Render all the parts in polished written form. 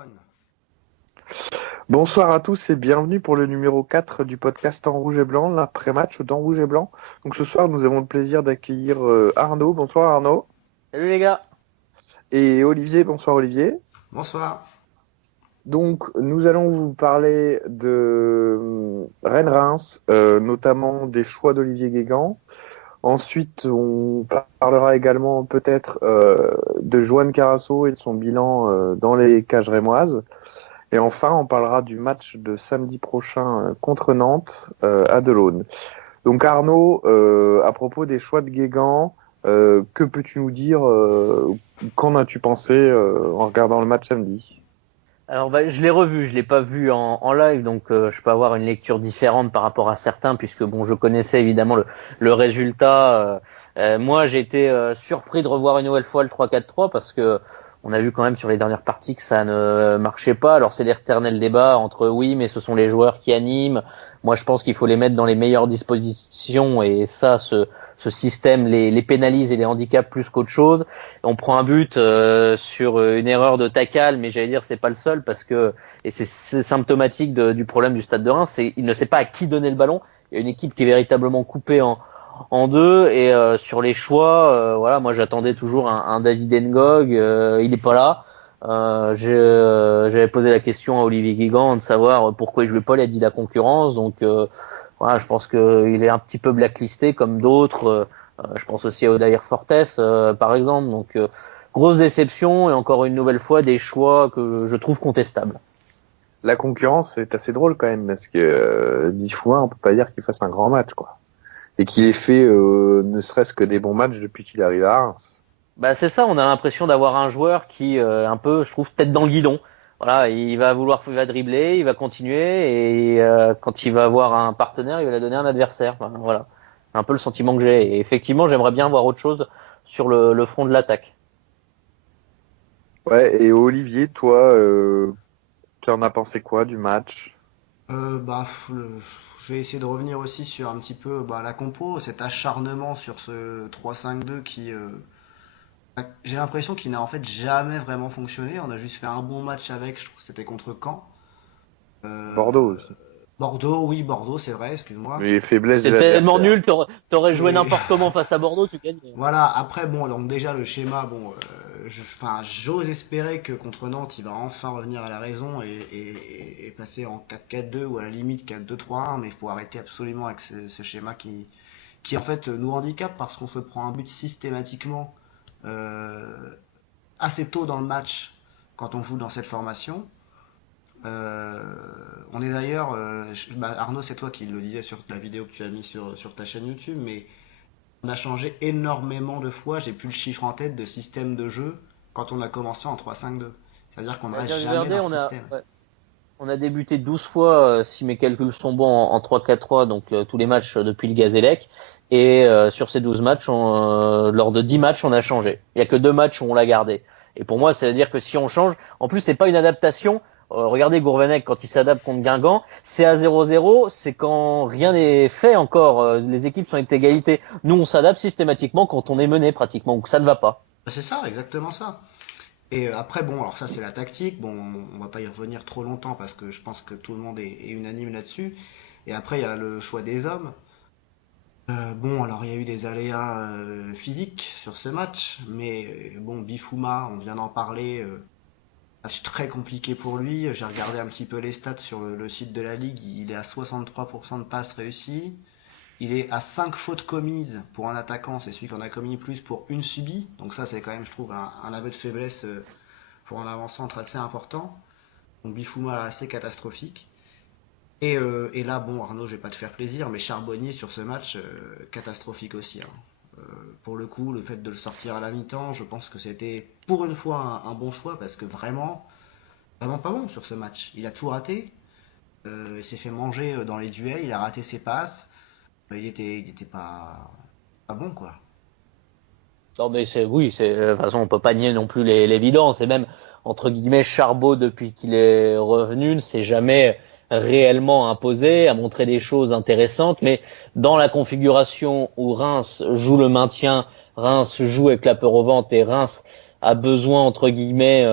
On. Bonsoir à tous et bienvenue pour le numéro 4 du podcast En Rouge et Blanc, l'après-match d'En Rouge et Blanc. Donc ce soir, nous avons le plaisir d'accueillir Arnaud. Bonsoir Arnaud. Salut les gars. Et Olivier. Bonsoir Olivier. Bonsoir. Donc nous allons vous parler de Rennes-Reims, notamment des choix d'Olivier Guégan. Ensuite, on parlera également peut-être de Johan Carasso et de son bilan dans les cages rémoises. Et enfin, on parlera du match de samedi prochain contre Nantes à Delaune. Donc Arnaud, à propos des choix de Guégan, que peux-tu nous dire qu'en as-tu pensé en regardant le match samedi? Alors je l'ai revu, je l'ai pas vu en live, donc je peux avoir une lecture différente par rapport à certains, puisque bon, je connaissais évidemment le résultat. Moi, j'ai été surpris de revoir une nouvelle fois le 3-4-3 parce que on a vu quand même sur les dernières parties que ça ne marchait pas. Alors c'est l'éternel débat entre oui, mais ce sont les joueurs qui animent. Moi, je pense qu'il faut les mettre dans les meilleures dispositions et ça, ce système les pénalise et les handicape plus qu'autre chose. On prend un but sur une erreur de Takal, mais j'allais dire c'est pas le seul parce que et c'est symptomatique du problème du Stade de Reims, c'est il ne sait pas à qui donner le ballon. Il y a une équipe qui est véritablement coupée en deux et sur les choix, voilà, moi j'attendais toujours un David Ngog, il n'est pas là. J'avais posé la question à Olivier Guégan de savoir pourquoi il jouait pas, il a dit la concurrence, donc voilà, je pense qu'il est un petit peu blacklisté comme d'autres. Je pense aussi à Odair Fortes, par exemple. Donc, grosse déception et encore une nouvelle fois des choix que je trouve contestables. La concurrence est assez drôle quand même parce que Bifoua, on peut pas dire qu'il fasse un grand match, quoi. Et qu'il ait fait ne serait-ce que des bons matchs depuis qu'il arrive à Reims. Bah c'est ça, on a l'impression d'avoir un joueur qui un peu, je trouve, tête dans le guidon. Voilà, il va dribbler, il va continuer et quand il va avoir un partenaire, il va la donner à un adversaire. Enfin, voilà, un peu le sentiment que j'ai. Et effectivement, j'aimerais bien voir autre chose sur le front de l'attaque. Ouais, et Olivier, toi, tu en as pensé quoi du match? Je vais essayer de revenir aussi sur un petit peu la compo, cet acharnement sur ce 3-5-2 qui, j'ai l'impression qu'il n'a en fait jamais vraiment fonctionné. On a juste fait un bon match avec, je trouve que c'était contre Caen. Bordeaux Euh, aussi. Bordeaux, oui, Bordeaux, c'est vrai, excuse-moi. Mais faiblesse de C'est tellement l'adversaire. nul, t'aurais joué Et n'importe comment face à Bordeaux, tu gagnes. voilà, après, bon, donc déjà le schéma, bon, enfin, j'ose espérer que contre Nantes, il va enfin revenir à la raison et passer en 4-4-2 ou à la limite 4-2-3-1, mais il faut arrêter absolument avec ce schéma qui en fait nous handicape parce qu'on se prend un but systématiquement euh, assez tôt dans le match quand on joue dans cette formation. Euh, on est d'ailleurs, Arnaud, c'est toi qui le disais sur la vidéo que tu as mis sur ta chaîne YouTube, mais on a changé énormément de fois, j'ai plus le chiffre en tête, de système de jeu quand on a commencé en 3-5-2. C'est-à-dire qu'on ne Bah, reste j'ai jamais regardé, dans ce système. on a débuté 12 fois, si mes calculs sont bons, en 3-4-3, donc tous les matchs depuis le Gazélec. Et sur ces 12 matchs, lors de 10 matchs, on a changé. Il y a que 2 matchs où on l'a gardé. Et pour moi, ça veut dire que si on change, en plus, c'est pas une adaptation. Regardez Gourvenec quand il s'adapte contre Guingamp, c'est à 0-0, c'est quand rien n'est fait encore. Les équipes sont à égalité. Nous, on s'adapte systématiquement quand on est mené pratiquement ou que ça ne va pas. C'est ça, exactement ça. Et après, bon, alors ça c'est la tactique, bon, on va pas y revenir trop longtemps parce que je pense que tout le monde est unanime là-dessus. Et après, il y a le choix des hommes. Bon, alors il y a eu des aléas physiques sur ce match, mais bon, Bifouma, on vient d'en parler, match très compliqué pour lui. J'ai regardé un petit peu les stats sur le site de la Ligue. Il est à 63% de passes réussies. Il est à 5 fautes commises pour un attaquant. C'est celui qu'on a commis plus pour une subie. Donc ça, c'est quand même, je trouve, un aveu de faiblesse pour un avant-centre assez important. Donc Bifouma assez catastrophique. Et là, bon, Arnaud, je vais pas te faire plaisir, mais Charbonnier sur ce match, catastrophique aussi, hein. Pour le coup, le fait de le sortir à la mi-temps, je pense que c'était pour une fois un bon choix parce que vraiment, vraiment pas bon sur ce match. Il a tout raté, il s'est fait manger dans les duels, il a raté ses passes, il était pas bon quoi. Non mais oui, de toute façon on peut pas nier non plus l'évidence et même entre guillemets Charbot depuis qu'il est revenu ne s'est jamais réellement imposé, a montré des choses intéressantes, mais dans la configuration où Reims joue le maintien, Reims joue avec la peur au ventre et Reims a besoin entre guillemets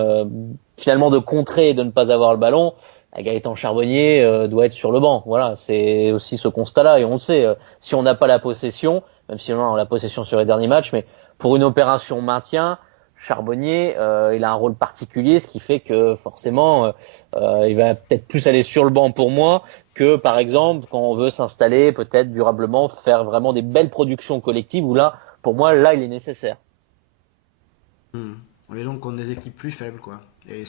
finalement de contrer et de ne pas avoir le ballon, Gaëtan Charbonnier doit être sur le banc. Voilà, c'est aussi ce constat-là et on le sait. Si on n'a pas la possession, même si on a la possession sur les derniers matchs, mais pour une opération maintien, Charbonnier, il a un rôle particulier, ce qui fait que forcément, il va peut-être plus aller sur le banc pour moi que par exemple quand on veut s'installer peut-être durablement, faire vraiment des belles productions collectives où là, pour moi, là, il est nécessaire. Hmm. On est donc contre des équipes plus faibles, quoi. Et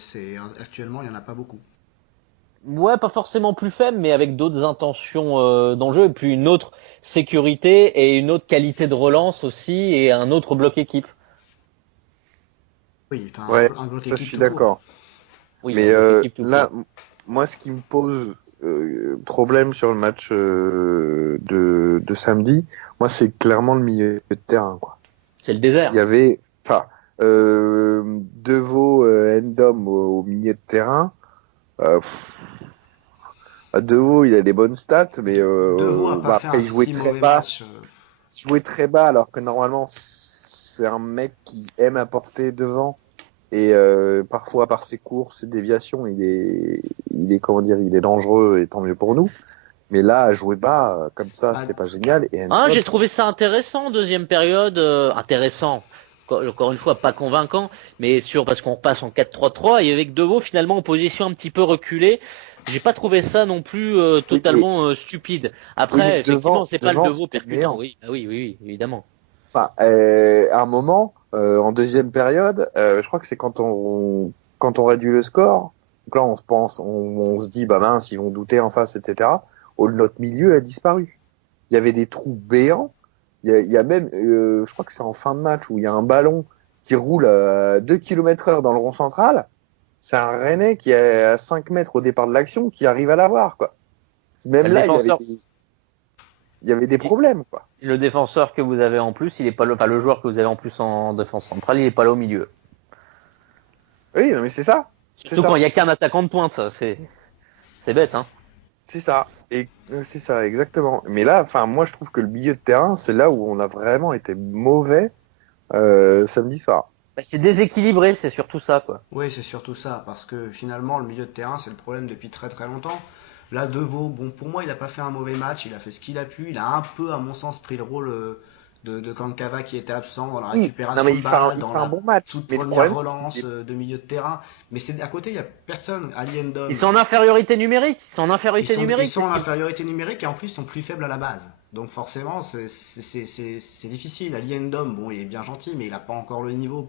actuellement, il n'y en a pas beaucoup. Ouais, pas forcément plus faible, mais avec d'autres intentions dans le jeu, et puis une autre sécurité et une autre qualité de relance aussi, et un autre bloc équipe. Oui, enfin, Ouais, un bloc ça je équipe suis tout court. d'accord. Oui, un Mais bloc équipe tout là, court. moi, ce qui me pose problème sur le match de samedi, moi, c'est clairement le milieu de terrain, quoi. C'est le Il y désert. avait, enfin, Deveau, Ndom au milieu de terrain. Pff, Deveau, il a des bonnes stats, mais Deveau a pas bah, fait après, un il jouait si très mauvais bas. match. Il jouait très bas, alors que normalement, c'est un mec qui aime apporter devant. Et parfois, par ses courses, ses déviations, comment dire, il est dangereux et tant mieux pour nous. Mais là, à jouer bas, comme ça, Bah, c'était pas génial. Et Ah, Ndom, j'ai trouvé ça intéressant en deuxième période. Intéressant. Encore une fois, pas convaincant, mais sûr parce qu'on passe en 4-3-3 et avec Devaux finalement en position un petit peu reculée. J'ai pas trouvé ça non plus oui, mais, totalement stupide. oui, mais Après, effectivement, c'est pas le devant, Devaux c'était percutant. néant. Oui, ah oui, oui, oui, évidemment. Enfin, à un moment, en deuxième période, je crois que c'est quand on réduit le score. Donc là, on se dit, bah mince, ils vont douter en face, etc. Notre milieu a disparu. Il y avait des trous béants. Il y a même, je crois que c'est en fin de match où il y a un ballon qui roule à 2 km/h dans le rond central. C'est un Rennais qui est à 5 mètres au départ de l'action qui arrive à l'avoir, quoi. Bah, Même le là, défenseur, il y avait des problèmes, quoi. le défenseur que vous avez en plus, il est pas le, enfin le joueur que vous avez en plus en défense centrale, il est pas là au milieu. Oui, non, mais c'est ça. C'est Surtout quand il ça. y a qu'un attaquant de pointe, c'est bête, hein. C'est ça. Et c'est ça, exactement. Mais là, enfin, moi, je trouve que le milieu de terrain, c'est là où on a vraiment été mauvais samedi soir. Bah, c'est déséquilibré, c'est surtout ça, quoi. oui, c'est surtout ça, parce que finalement, le milieu de terrain, c'est le problème depuis très très longtemps. Là, Deveau, bon, pour moi, il n'a pas fait un mauvais match, il a fait ce qu'il a pu. Il a un peu, à mon sens, pris le rôle de Kankava qui était absent dans la Oui, non, récupération mais de balles, il dans fait un la bon match. toute Mais le première problème, c'est qu'il relance est... de milieu de terrain. Mais c'est à côté, il n'y a personne. Ali Ils Ndom, sont en infériorité numérique, ils sont en ils infériorité sont, ils numérique, sont c'est ce en qui infériorité numérique et en plus, ils sont plus faibles à la base. Donc forcément, c'est difficile. Ali Ndom, bon, il est bien gentil, mais il n'a pas encore le niveau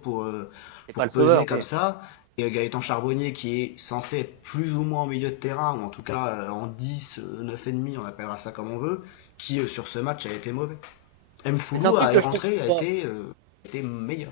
c'est pas pour le peser sauveur, comme oui. ça. Et Gaëtan Charbonnier, qui est censé être plus ou moins en milieu de terrain, ou en tout cas en 10, 9,5, on appellera ça comme on veut, qui sur ce match a été mauvais. C'est un Mfoufou truc est que je rentré, comprends pas. a été meilleur.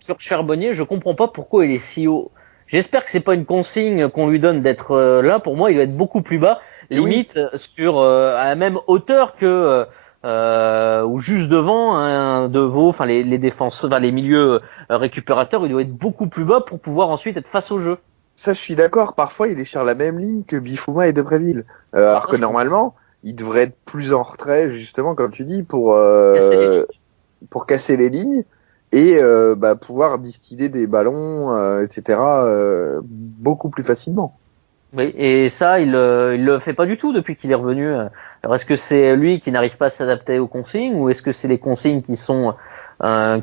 Sur Charbonnier, je comprends pas pourquoi il est si haut. J'espère que c'est pas une consigne qu'on lui donne d'être là. Pour moi, il doit être beaucoup plus bas, Et oui, limite sur à la même hauteur que ou juste devant un Devaux, enfin les défenseurs, enfin, les milieux récupérateurs, il doit être beaucoup plus bas pour pouvoir ensuite être face au jeu. ça, je suis d'accord. Parfois, il est sur la même ligne que Bifouma et Debréville. Alors Alors ça, que je comprends. normalement, il devrait être plus en retrait, justement, comme tu dis, Casser les lignes. pour casser les lignes et bah, pouvoir distiller des ballons, etc., beaucoup plus facilement. Oui, et ça, il le fait pas du tout depuis qu'il est revenu. Alors, est-ce que c'est lui qui n'arrive pas à s'adapter aux consignes ou est-ce que c'est les consignes qui sont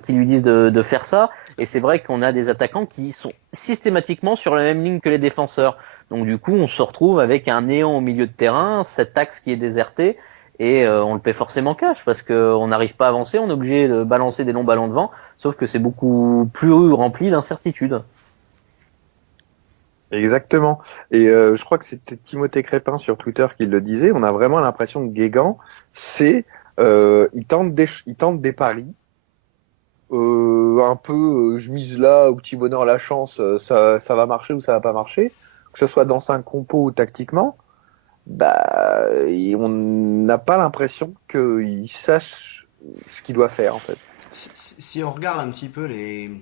qui lui disent de faire ça? Et c'est vrai qu'on a des attaquants qui sont systématiquement sur la même ligne que les défenseurs. Donc du coup, on se retrouve avec un néant au milieu de terrain, cet axe qui est déserté et on le paie forcément cash parce qu'on n'arrive pas à avancer, on est obligé de balancer des longs ballons devant, sauf que c'est beaucoup plus rempli d'incertitudes. Exactement. Et je crois que c'était Timothée Crépin sur Twitter qui le disait. On a vraiment l'impression que Guégan, il tente des paris. Un peu, je mise là, au petit bonheur la chance, ça va marcher ou ça va pas marcher. Que ce soit dans un compo ou tactiquement, bah, et on n'a pas l'impression qu'il sache ce qu'il doit faire, en fait. Si on regarde un petit peu les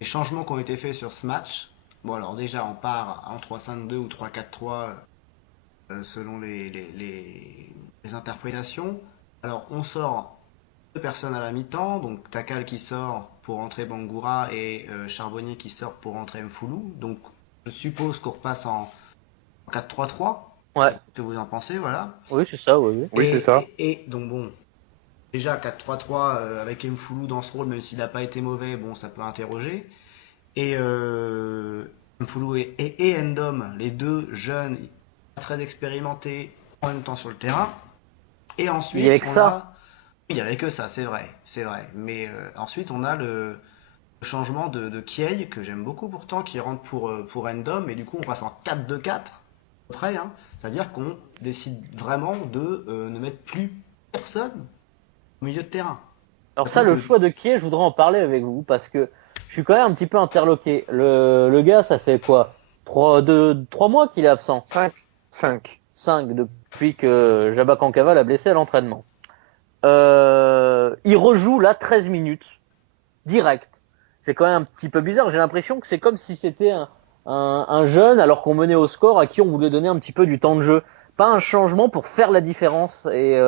changements qui ont été faits sur ce match, bon alors déjà on part en 3-5-2 ou 3-4-3 selon les interprétations. Alors on sort deux personnes à la mi-temps, donc Takal qui sort pour entrer Bangoura et Charbonnier qui sort pour entrer Mfoulou. Donc je suppose qu'on repasse en 4-3-3. Ouais, Que vous en pensez, voilà. oui, c'est ça, oui, oui. Oui, c'est ça. Et donc bon, déjà 4-3-3 avec Mfoulou dans ce rôle, même s'il n'a pas été mauvais, bon, ça peut interroger. Et Mfoulou et Ndom, les deux jeunes, très expérimentés, en même temps sur le terrain. Et ensuite, Il y avait que on ça. a... Il n'y avait que ça, c'est vrai, c'est vrai. Mais ensuite, on a le changement de Kiei, que j'aime beaucoup pourtant, qui rentre pour Ndom, et du coup, on passe en 4-2-4, après, hein. C'est-à-dire qu'on décide vraiment de ne mettre plus personne au milieu de terrain. Alors ça, Sachant le que choix de Kier, je voudrais en parler avec vous parce que je suis quand même un petit peu interloqué. Le gars, ça fait quoi? 3 mois qu'il est absent. 5. 5. 5 depuis que Jabba Kankava l'a blessé à l'entraînement. Il rejoue là 13 minutes, direct. C'est quand même un petit peu bizarre. J'ai l'impression que c'est comme si c'était un jeune alors qu'on menait au score à qui on voulait donner un petit peu du temps de jeu. Pas un changement pour faire la différence et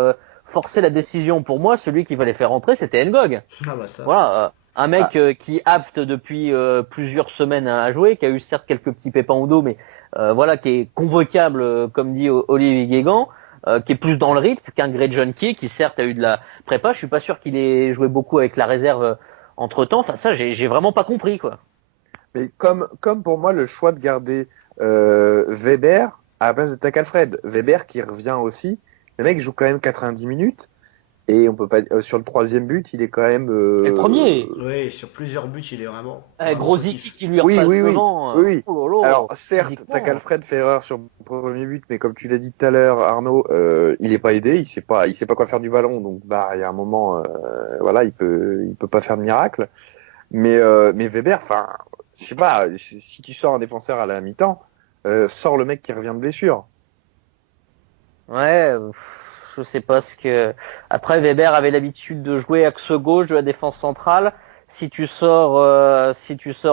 forcer la décision. Pour moi, celui qu'il fallait faire rentrer, c'était Ngog. ah bah ça. Voilà, un Ah, mec qui est apte depuis plusieurs semaines à jouer, qui a eu certes quelques petits pépins au dos, mais voilà, qui est convocable, comme dit Olivier Guégan, qui est plus dans le rythme qu'un Grey John qui certes a eu de la prépa. Je suis pas sûr qu'il ait joué beaucoup avec la réserve entre temps. Enfin, ça, j'ai vraiment pas compris, quoi. mais comme pour moi, le choix de garder Weber à la place de Takalfred. Weber qui revient aussi. Le mec joue quand même 90 minutes. Et on peut pas sur le troisième but, il est quand même. Et le premier, Oui, sur plusieurs buts, il est vraiment, vraiment Grosicki fautif. qui lui Oui, repasse oui, oui, devant. oui, oui. Oh là là, Alors certes, physiquement. Takalfred fait erreur sur le premier but, mais comme tu l'as dit tout à l'heure, Arnaud, il est pas aidé, il sait pas quoi faire du ballon, donc bah il y a un moment, voilà, il peut pas faire de miracle. Mais Weber, enfin, je sais pas, si tu sors un défenseur à la mi-temps, sors le mec qui revient de blessure. Ouais, je sais pas ce que. Après, Weber avait l'habitude de jouer axe gauche de la défense centrale. Si tu sors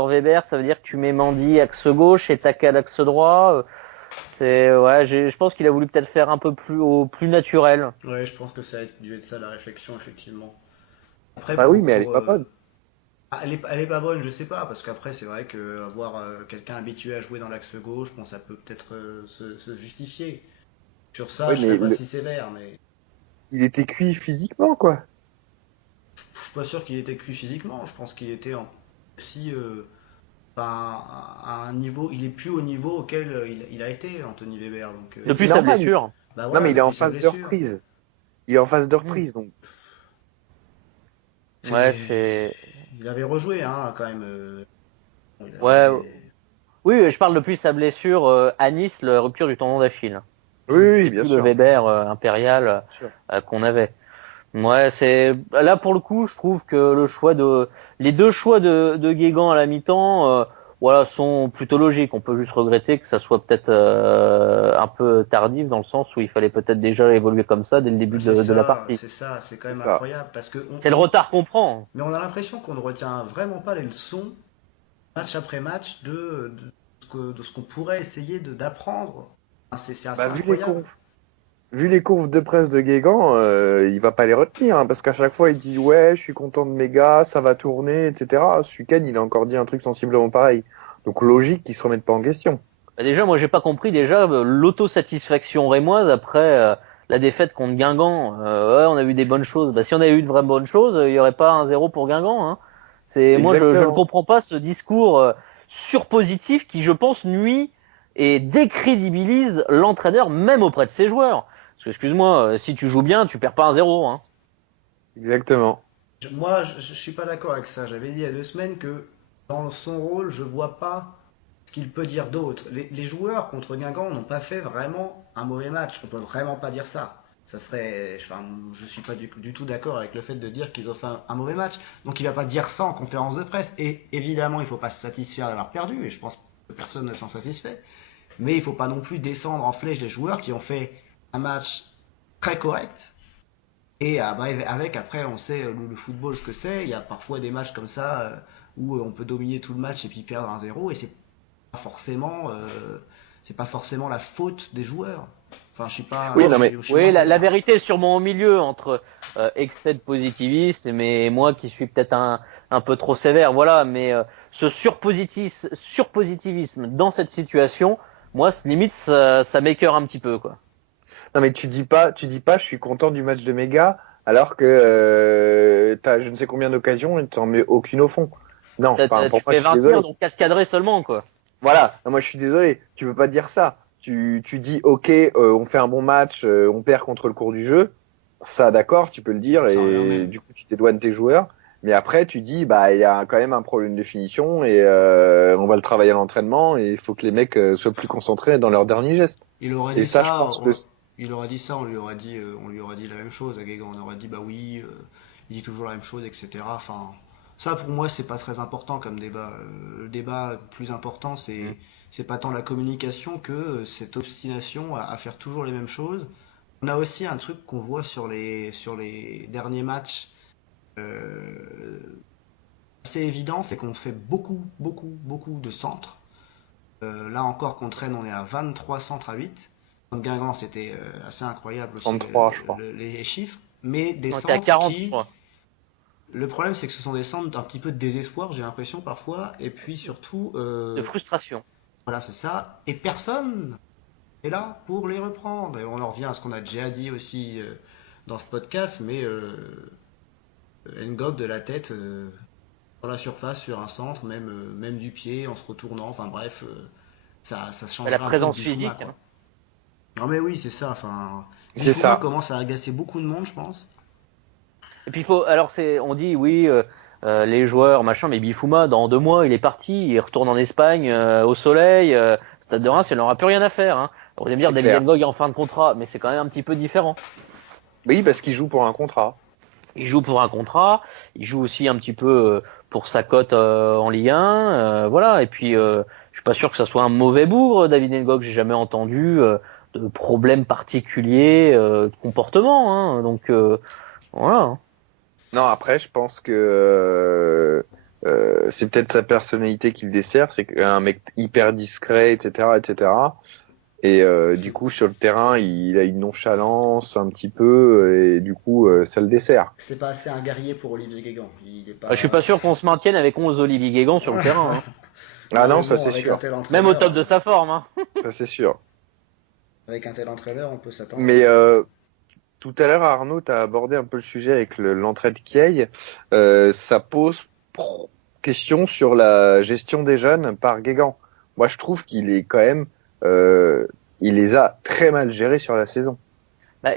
Weber, ça veut dire que tu mets Mandy axe gauche et Taka axe droit. C'est ouais, je pense qu'il a voulu peut-être faire un peu plus naturel. Ouais, je pense que ça a dû être ça la réflexion, effectivement. Après, Bah oui, mais elle est pas bonne. elle est pas bonne, je sais pas, parce qu'après, c'est vrai que avoir quelqu'un habitué à jouer dans l'axe gauche, bon, ça peut peut-être se justifier. Sur ça, Oui, je serais mais pas si sévère, mais il était cuit physiquement, quoi. je suis pas sûr qu'il était cuit physiquement. Je pense qu'il était aussi à un niveau, il est plus au niveau auquel il a été, Anthony Weber. Donc, Mais c'est Depuis sa normal. blessure. bah Non, voilà, mais il est en depuis sa phase de blessure. reprise. Il est en phase de Hmm. reprise, donc. Ouais, C'est, c'est. il avait rejoué, hein, quand même. Bon, Ouais, oui, je parle depuis sa blessure à Nice, la rupture du tendon d'Achille. Oui, oui, C'est bien plus le sûr. Weber impérial Bien sûr. qu'on avait. Ouais, c'est là pour le coup, je trouve que les deux choix de Guégan à la mi-temps, voilà, sont plutôt logiques. On peut juste regretter que ça soit peut-être un peu tardif dans le sens où il fallait peut-être déjà évoluer comme ça dès le début de la partie. c'est quand C'est même ça. incroyable parce que C'est le retard qu'on prend. mais on a l'impression qu'on ne retient vraiment pas les leçons match après match de ce qu'on pourrait essayer d'apprendre. C'est assez Bah, incroyable. vu les courbes de presse de Guégan, il va pas les retenir, hein, parce qu'à chaque fois, il dit ouais, je suis content de mes gars, ça va tourner, etc. Ce week-end, il a encore dit un truc sensiblement pareil. Donc logique qu'il se remette pas en question. Bah, déjà, moi, j'ai pas compris déjà l'autosatisfaction rémoise après la défaite contre Guingamp. Ouais, on a vu des bonnes choses. Bah, si on avait eu de vraies bonnes choses, il y aurait pas un zéro pour Guingamp. Hein. Moi, je ne Exactement. comprends pas ce discours surpositif qui, je pense, nuit et décrédibilise l'entraîneur même auprès de ses joueurs. Parce que, excuse-moi, si tu joues bien, tu perds pas un zéro. Hein. Exactement. Moi, je suis pas d'accord avec ça. J'avais dit il y a 2 semaines que dans son rôle, je vois pas ce qu'il peut dire d'autre. Les joueurs contre Guingamp n'ont pas fait vraiment un mauvais match. On peut vraiment pas dire ça. Ça serait, enfin, je suis pas du tout d'accord avec le fait de dire qu'ils ont fait un mauvais match. Donc il va pas dire ça en conférence de presse. Et évidemment, il faut pas se satisfaire d'avoir perdu. Et je pense que personne ne s'en satisfait. Mais il faut pas non plus descendre en flèche les joueurs qui ont fait un match très correct. Et bah, avec, après, on sait le football ce que c'est. Il y a parfois des matchs comme ça où on peut dominer tout le match et puis perdre 1-0. Et pas forcément, c'est pas forcément la faute des joueurs. Enfin, je suis pas. Oui, je non, suis- mais- je suis Oui, moins la sévère. vérité est sûrement au milieu entre excès de positivisme et moi qui suis peut-être un peu trop sévère. Voilà, mais ce surpositivisme dans cette situation, moi, limite, ça m'écœure un petit peu, quoi. Non, mais tu dis pas, je suis content du match de Méga, alors que t'as je ne sais combien d'occasions et tu n'en mets aucune au fond. Non, enfin, Tu pour moi, fais je suis 20 tirs, désolé. donc 4 cadrés seulement, quoi. Voilà, non, moi, je suis désolé. Tu peux pas dire ça. Tu dis, ok, on fait un bon match, on perd contre le cours du jeu. Ça, d'accord, tu peux le dire, Ça revient au et même. du coup, tu t'éloignes tes joueurs. Mais après, tu dis, bah, il y a quand même un problème de finition et on va le travailler à l'entraînement et il faut que les mecs soient plus concentrés dans leurs derniers gestes. Il aurait Et dit ça, je ça, pense que il aurait dit ça, on lui aurait dit la même chose à Guégan. On aurait dit, bah oui, il dit toujours la même chose, etc. Enfin, ça pour moi, c'est pas très important comme débat. Le débat plus important, c'est pas tant la communication que cette obstination à faire toujours les mêmes choses. On a aussi un truc qu'on voit sur les derniers matchs assez évident, c'est qu'on fait beaucoup de centres. Là encore, contre Rennes, on est à 23 centres à 8. Contre Guingamp, c'était assez incroyable aussi 33, je crois. les chiffres. Mais des On était à centres 40, je qui. crois. Le problème, c'est que ce sont des centres d'un petit peu de désespoir, j'ai l'impression parfois. Et puis surtout, De frustration. voilà, c'est ça. Et personne est là pour les reprendre. Et on en revient à ce qu'on a déjà dit aussi dans ce podcast, mais Ngog de la tête sur la surface, sur un centre, même du pied, en se retournant. Enfin bref, ça La changerait un peu de présence Bifouma, physique, quoi. hein. Non mais oui, c'est ça. Enfin, C'est Bifouma ça. commence à agacer beaucoup de monde, je pense. Et puis alors on dit oui, les joueurs machin, mais Bifouma dans 2 mois il est parti, il retourne en Espagne au soleil, Stade de Reims, il n'aura plus rien à faire. Hein. Alors, vous allez me dire C'est David clair. Ngog est en fin de contrat, mais c'est quand même un petit peu différent. Oui, parce qu'il joue pour un contrat. Il joue pour un contrat, il joue aussi un petit peu pour sa cote en Ligue 1, voilà. Et puis je suis pas sûr que ça soit un mauvais bougre, David Ngog. J'ai jamais entendu de problème particulier de comportement, hein. Donc voilà. Non, après, je pense que c'est peut-être sa personnalité qui le dessert. C'est un mec hyper discret, etc., etc. Et du coup, sur le terrain, il a une nonchalance un petit peu, et du coup, ça le dessert. C'est pas assez un guerrier pour Olivier Guégan. Il est Je suis pas pas. sûr qu'on se maintienne avec 11 Olivier Guégan sur le terrain, hein. Ah non, Mais ça bon, c'est sûr. Même au top de sa forme, hein. Ça c'est sûr. avec un tel entraîneur, on peut s'attendre. Mais tout à l'heure, Arnaud, tu as abordé un peu le sujet avec l'entrée de Kiei. Ça pose question sur la gestion des jeunes par Guégan. Moi, je trouve qu'il est quand même, il les a très mal gérés sur la saison. Bah,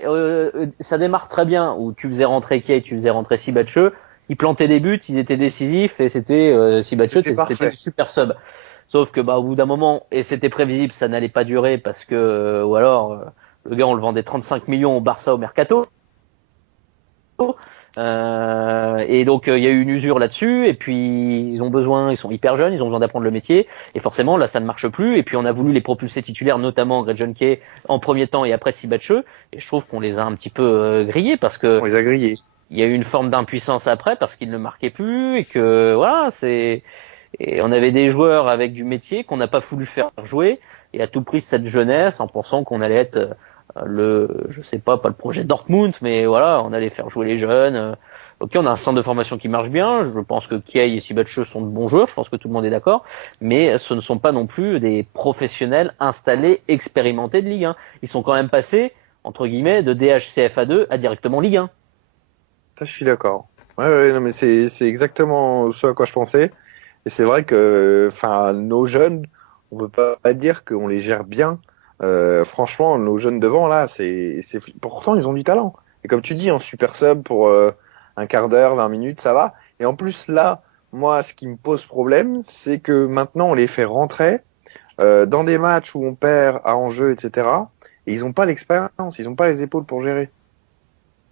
ça démarre très bien où tu faisais rentrer Kay, tu faisais rentrer Sibatcheux, ils plantaient des buts, ils étaient décisifs et c'était Sibatcheux, C'était c'était parfait. le super sub. Sauf que bah au bout d'un moment, et c'était prévisible, ça n'allait pas durer parce que ou alors le gars on le vendait 35 millions au Barça au mercato. Et donc il y a eu une usure là-dessus et puis ils sont hyper jeunes, ils ont besoin d'apprendre le métier et forcément là ça ne marche plus et puis on a voulu les propulser titulaires notamment Gretchen Kay en premier temps et après Sibatcheux et je trouve qu'on les a un petit peu grillés parce que On les a grillés. il y a eu une forme d'impuissance après parce qu'ils ne marquaient plus et que voilà c'est et on avait des joueurs avec du métier qu'on n'a pas voulu faire jouer et à tout prix cette jeunesse en pensant qu'on allait être je sais pas le projet Dortmund, mais voilà, on allait faire jouer les jeunes. Ok, on a un centre de formation qui marche bien. Je pense que Kiei et Sibatcheux sont de bons joueurs. Je pense que tout le monde est d'accord. Mais ce ne sont pas non plus des professionnels installés, expérimentés de Ligue 1. Ils sont quand même passés, entre guillemets, de DHCFA2 à directement Ligue 1. Ça, je suis d'accord. Ouais, non, mais c'est exactement ce à quoi je pensais. Et c'est vrai que, enfin, nos jeunes, on peut pas dire qu'on les gère bien. Franchement, nos jeunes devant là, pourtant ils ont du talent. Et comme tu dis, en super sub pour un quart d'heure, 20 minutes, ça va. Et en plus là, moi, ce qui me pose problème, c'est que maintenant on les fait rentrer dans des matchs où on perd à enjeu, etc. Et ils ont pas l'expérience, ils ont pas les épaules pour gérer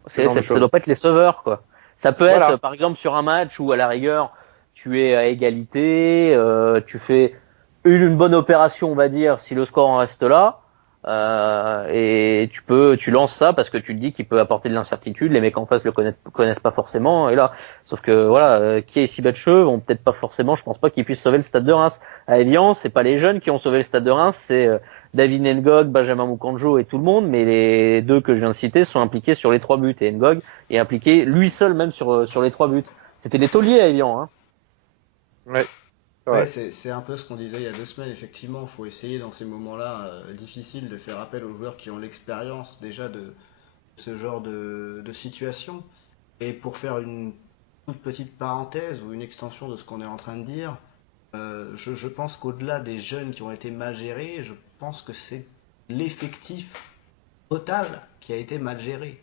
ce genre de Ça choses. doit pas être les sauveurs, quoi. Ça peut être, Voilà. par exemple, sur un match où, à la rigueur, tu es à égalité, tu fais une bonne opération, on va dire, si le score en reste là. Et tu lances ça parce que tu te dis qu'il peut apporter de l'incertitude. Les mecs en face le connaissent pas forcément. Et là, sauf que voilà, qui est Sibatcheux vont peut-être pas forcément. Je pense pas qu'ils puissent sauver le Stade de Reims. À Evian, c'est pas les jeunes qui ont sauvé le Stade de Reims, c'est David Ngog, Benjamin Mukanjo et tout le monde. Mais les deux que je viens de citer sont impliqués sur les 3 buts. Et Ngog est impliqué lui seul même sur les 3 buts. C'était les tauliers à Evian. Hein. Ouais. Ouais, Ouais. c'est un peu ce qu'on disait il y a 2 semaines, effectivement. Il faut essayer dans ces moments-là difficiles de faire appel aux joueurs qui ont l'expérience déjà de ce genre de situation. Et pour faire une toute petite parenthèse ou une extension de ce qu'on est en train de dire, je pense qu'au-delà des jeunes qui ont été mal gérés, je pense que c'est l'effectif total qui a été mal géré.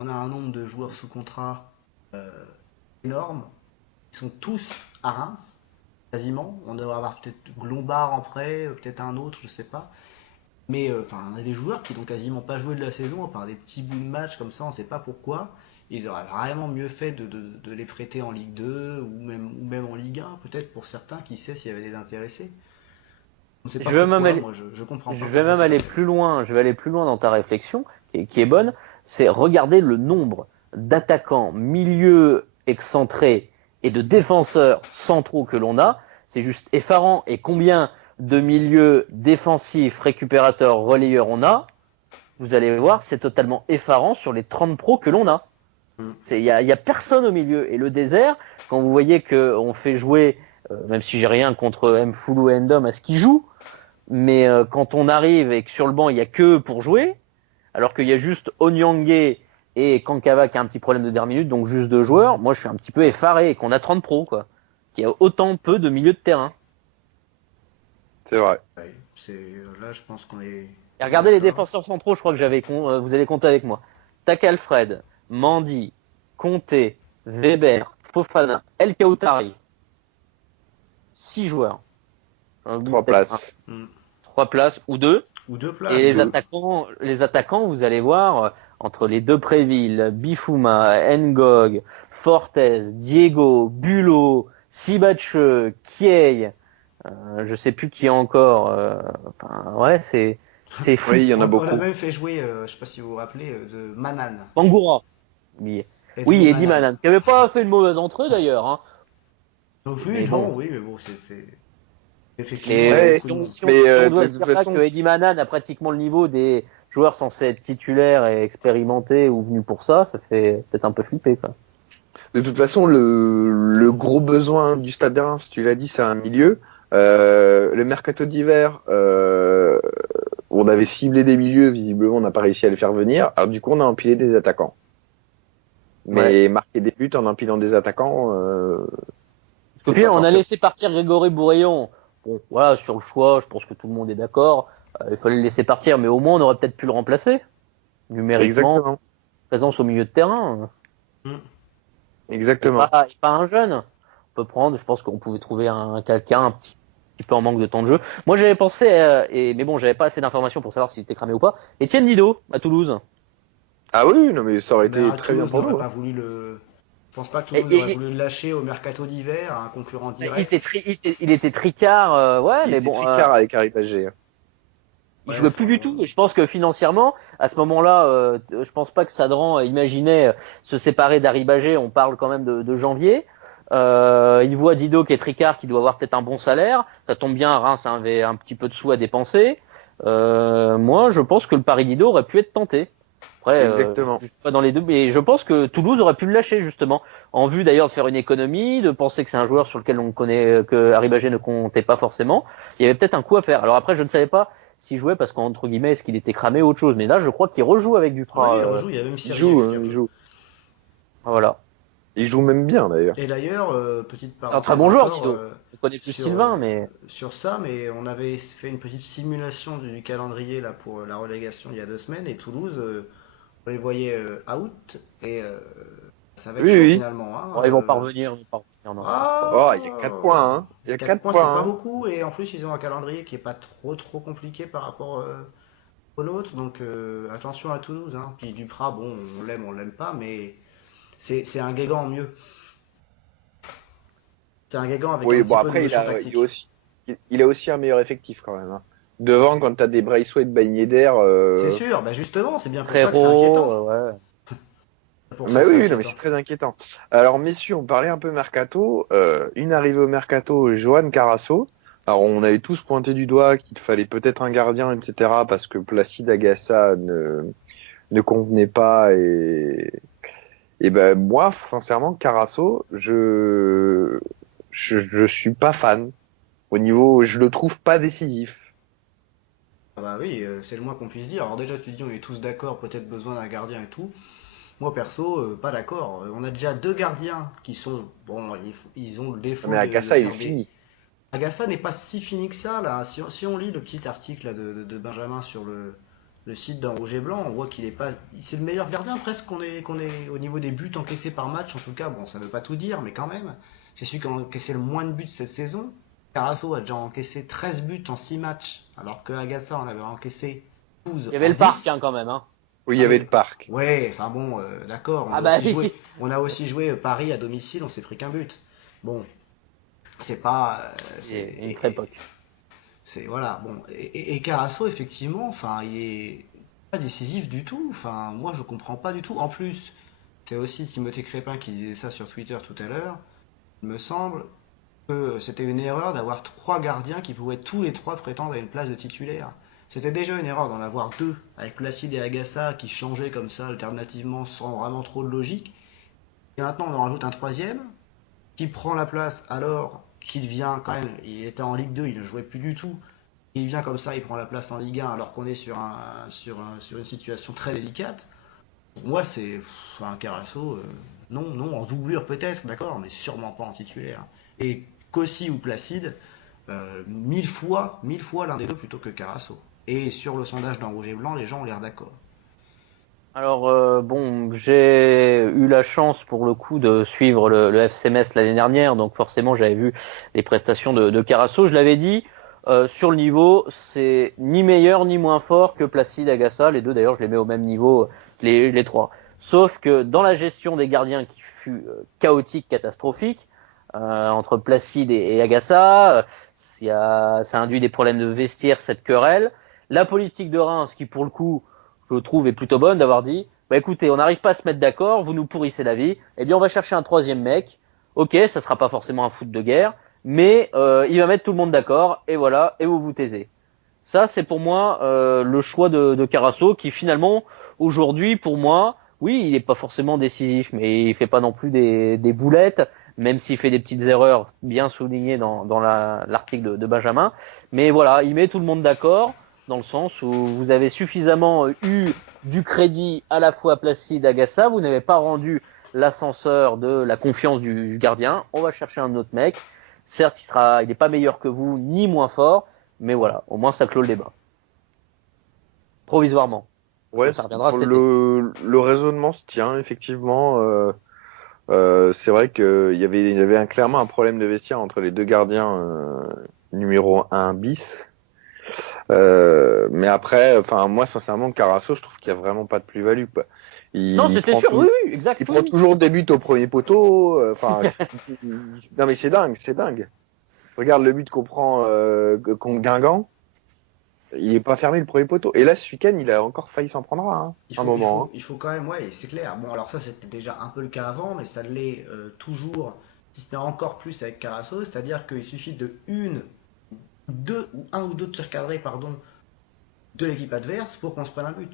On a un nombre de joueurs sous contrat euh, énorme. Ils sont tous à Reims, quasiment. On devrait avoir peut-être Lombard en prêt, peut-être un autre, je sais pas. Mais enfin, on a des joueurs qui n'ont quasiment pas joué de la saison, par des petits bouts de match comme ça, on ne sait pas pourquoi. Ils auraient vraiment mieux fait de les prêter en Ligue 2 ou même en Ligue 1, peut-être pour certains, qui sait s'il y avait des intéressés. On ne sait pas Je vais même pourquoi, aller, moi je comprends je pas vais pourquoi même c'est pas aller fait. plus loin. Je vais aller plus loin dans ta réflexion, qui est bonne. C'est regarder le nombre d'attaquants, milieux excentrés et de défenseurs centraux que l'on a. C'est juste effarant. Et combien de milieux défensifs, récupérateurs, relayeurs on a? Vous allez voir, c'est totalement effarant sur les 30 pros que l'on a. Hmm. Y a personne au milieu. Et le désert, quand vous voyez qu'on fait jouer, même si j'ai rien contre Mfoulou et Ndom à ce qu'ils jouent, mais quand on arrive et que sur le banc, il n'y a que pour jouer, alors qu'il y a juste Onyangé et Kankava qui a un petit problème de dernière minute, donc juste 2 joueurs, moi je suis un petit peu effaré qu'on a 30 pros, quoi. Qu'il y a autant peu de milieux de terrain. C'est vrai. Ouais, là, je pense qu'on est Et on est regardez les d'accord. défenseurs centraux, je crois que vous allez compter avec moi. Tak Alfred, Mandy, Conté, Weber, Fofana, El Kaoutari. 6 joueurs. J'en oublie 3 peut-être un. places. Hmm. 3 places ou 2. Ou deux Et places, ouais. les attaquants, vous allez voir, entre les deux Préville, Bifouma, Ngog, Fortes, Diego, Bulot, Sibache, Kiei, je sais plus qui encore. Enfin, ouais, c'est fou. Oui, il y en a On a beaucoup. même fait jouer, je sais pas si vous vous rappelez, de Manan, Bangoura. Oui, Edmond oui, Eddie Manan. Manan, qui avait pas fait une mauvaise entrée d'ailleurs. Hein. Donc oui, Mais non, bon. oui, mais bon, effectivement, il y a Mais Ouais, beaucoup de monde. mais si on doit de se toute dire là que façon, Eddie Manan a pratiquement le niveau des joueurs censés être titulaires et expérimentés ou venus pour ça, ça fait peut-être un peu flipper, quoi. le gros besoin du Stade de Reims, tu l'as dit, c'est un milieu. Le mercato d'hiver, on avait ciblé des milieux, visiblement, on n'a pas réussi à les faire venir. Alors du coup, on a empilé des attaquants. Ouais. Mais marquer des buts en empilant des attaquants, Au c'est final, pas on a forcément. laissé partir Grégory Bourillon. Bon, voilà, sur le choix, je pense que tout le monde est d'accord. Il fallait le laisser partir, mais au moins on aurait peut-être pu le remplacer, numériquement, Exactement. présence au milieu de terrain. Hmm. Exactement. Et pas un jeune. On peut prendre, je pense qu'on pouvait trouver quelqu'un un petit peu en manque de temps de jeu. Moi j'avais pensé, mais bon, j'avais pas assez d'informations pour savoir s'il était cramé ou pas. Étienne Didot, à Toulouse. Ah oui, non, mais ça aurait Mais été très bien Toulouse pour n'aurait nous, pas hein. voulu le. Je pense pas que Et, Toulouse aurait et- voulu le lâcher au mercato d'hiver, à un concurrent direct. il était tricard, ouais, Il mais était bon, tricard avec Harry Pagé, hein. il Ouais, jouait plus enfin du bon. tout. Et je pense que financièrement, à ce moment-là, je pense pas que Sadran imaginait se séparer d'Harry Bagé. On parle quand même de janvier. Il voit Dido qui est tricard, qui doit avoir peut-être un bon salaire. Ça tombe bien, Reims avait un petit peu de sous à dépenser. Moi, je pense que le Paris Dido aurait pu être tenté. Après, Exactement. je suis pas dans les deux, mais je pense que Toulouse aurait pu le lâcher justement, en vue d'ailleurs de faire une économie, de penser que c'est un joueur sur lequel on connaît que Harry Bagé ne comptait pas forcément. Il y avait peut-être un coup à faire. Alors après, je ne savais pas s'il jouait parce qu'entre guillemets, est-ce qu'il était cramé ou autre chose. Mais là, je crois qu'il rejoue avec Ouais, Duprat. il rejoue, il y a même Il Siriex joue, qui hein, il rejoue. joue. Voilà. Il joue même bien d'ailleurs. Et d'ailleurs, petite C'est un très parenthèse bon joueur, encore Dido. Je connais plus sur, Sylvain, mais sur ça, mais on avait fait une petite simulation du calendrier là pour la relégation il y a 2 semaines, et Toulouse, on les voyait out, et ça va être Oui, chaud oui. finalement, hein. bon, ils vont pas revenir, ils vont pas revenir. Non, je pense pas. Oh, il y a 4 points, hein. Il y a 4 4 points, c'est points, pas hein. beaucoup, et en plus ils ont un calendrier qui est pas trop compliqué par rapport au nôtre, donc attention à Toulouse, hein. Puis Duprat, bon, on l'aime pas, mais c'est un Guégan en mieux. C'est un Guégan avec un Oui, bon petit peu de après, notion il a tactique. aussi, il a aussi un meilleur effectif quand même, hein. Devant, quand t'as des Braithwaite, Ben Yedder, C'est sûr, bah justement, c'est bien pour ça que c'est Frérot, inquiétant. ouais. C'est pour ça bah que c'est oui, non, mais inquiétant. c'est très inquiétant. Alors, messieurs, on parlait un peu mercato. Une arrivée au mercato, Johan Carasso. Alors, on avait tous pointé du doigt qu'il fallait peut-être un gardien, etc., parce que Placide Agassa ne convenait pas. Et ben, moi, sincèrement, Carasso, je suis pas fan. Au niveau, je le trouve pas décisif. Ah bah oui, c'est le moins qu'on puisse dire. Alors déjà, tu dis, on est tous d'accord, peut-être besoin d'un gardien et tout. Moi perso, pas d'accord. On a déjà deux gardiens qui sont, bon, ils ont le Non, mais défaut de Agassa, il est faire des. fini. Agassa n'est pas si fini que ça là. Si on lit le petit article là, de Benjamin sur le site d'un Rouge et Blanc, on voit qu'il est pas, c'est le meilleur gardien presque qu'on ait au niveau des buts encaissés par match. En tout cas, bon, ça veut pas tout dire, mais quand même, c'est celui qui a encaissé le moins de buts cette saison. Carasso a déjà encaissé 13 buts en 6 matchs, alors que Agassa en avait encaissé 12 Il y avait en le parc 10. quand même. Hein. Oui, il y Ah avait oui, le parc. ouais, enfin bon, d'accord, Ah bah oui. On a aussi joué Paris à domicile, on s'est pris qu'un but. Bon, c'est pas, C'est une vraie époque. c'est voilà, bon, et Carasso effectivement, enfin, il est pas décisif du tout. Enfin, moi je comprends pas du tout. En plus, c'est aussi Timothée Crépin qui disait ça sur Twitter tout à l'heure. Il me semble que c'était une erreur d'avoir trois gardiens qui pouvaient tous les trois prétendre à une place de titulaire. C'était déjà une erreur d'en avoir deux, avec Placide et Agassa qui changeaient comme ça alternativement sans vraiment trop de logique. Et maintenant on en rajoute un troisième qui prend la place alors qu'il vient quand même, il était en Ligue 2, il ne jouait plus du tout. Il vient comme ça, il prend la place en Ligue 1 alors qu'on est sur une situation très délicate. Pour moi c'est un Carasso, non, non, en doublure peut-être, d'accord, mais sûrement pas en titulaire. Et Kossi ou Placide, mille fois l'un des deux plutôt que Carasso. Et sur le sondage d'un rouge et blanc, les gens ont l'air d'accord. Alors bon, j'ai eu la chance pour le coup de suivre le FC Metz l'année dernière, donc forcément j'avais vu les prestations de Carasso. Je l'avais dit, sur le niveau, c'est ni meilleur ni moins fort que Placide Agassa. Les deux d'ailleurs, je les mets au même niveau, les trois. Sauf que dans la gestion des gardiens qui fut chaotique, catastrophique, entre Placide et Agassa, ça induit des problèmes de vestiaire, cette querelle. La politique de Reims, qui pour le coup je trouve est plutôt bonne d'avoir dit bah écoutez, on n'arrive pas à se mettre d'accord, vous nous pourrissez la vie, eh bien on va chercher un troisième mec. Ok, ça sera pas forcément un foot de guerre, mais il va mettre tout le monde d'accord et voilà, et vous vous taisez. Ça, c'est pour moi le choix de Carasso qui finalement aujourd'hui pour moi, oui, il n'est pas forcément décisif, mais il fait pas non plus des boulettes, même s'il fait des petites erreurs bien soulignées dans l'article de Benjamin. Mais voilà, il met tout le monde d'accord dans le sens où vous avez suffisamment eu du crédit à la fois à Placide Agassa, vous n'avez pas rendu l'ascenseur de la confiance du gardien. On va chercher un autre mec. Certes, il n'est pas meilleur que vous ni moins fort, mais voilà, au moins ça clôt le débat. Provisoirement. Parce Ouais, que ça reviendra cet été. le raisonnement se tient, effectivement. C'est vrai qu'il y avait clairement un problème de vestiaire entre les deux gardiens numéro un bis. Mais après, enfin, moi, sincèrement, Carasso, je trouve qu'il n'y a vraiment pas de plus-value, quoi. Non, Il c'était prend sûr, tout, oui, oui, exact. il Oui, prend oui. toujours des buts au premier poteau. Enfin, non, mais c'est dingue, c'est dingue. Regarde le but qu'on prend contre Guingamp. Il est pas fermé le premier poteau. Et là, ce week-end, il a encore failli s'en prendre un moment. Hein. Il faut quand même, ouais, c'est clair. Bon, alors ça, c'était déjà un peu le cas avant, mais ça l'est toujours, si ce n'est encore plus avec Carasso, c'est-à-dire qu'il suffit de deux, ou un ou deux tirs cadrés, pardon, de l'équipe adverse pour qu'on se prenne un but.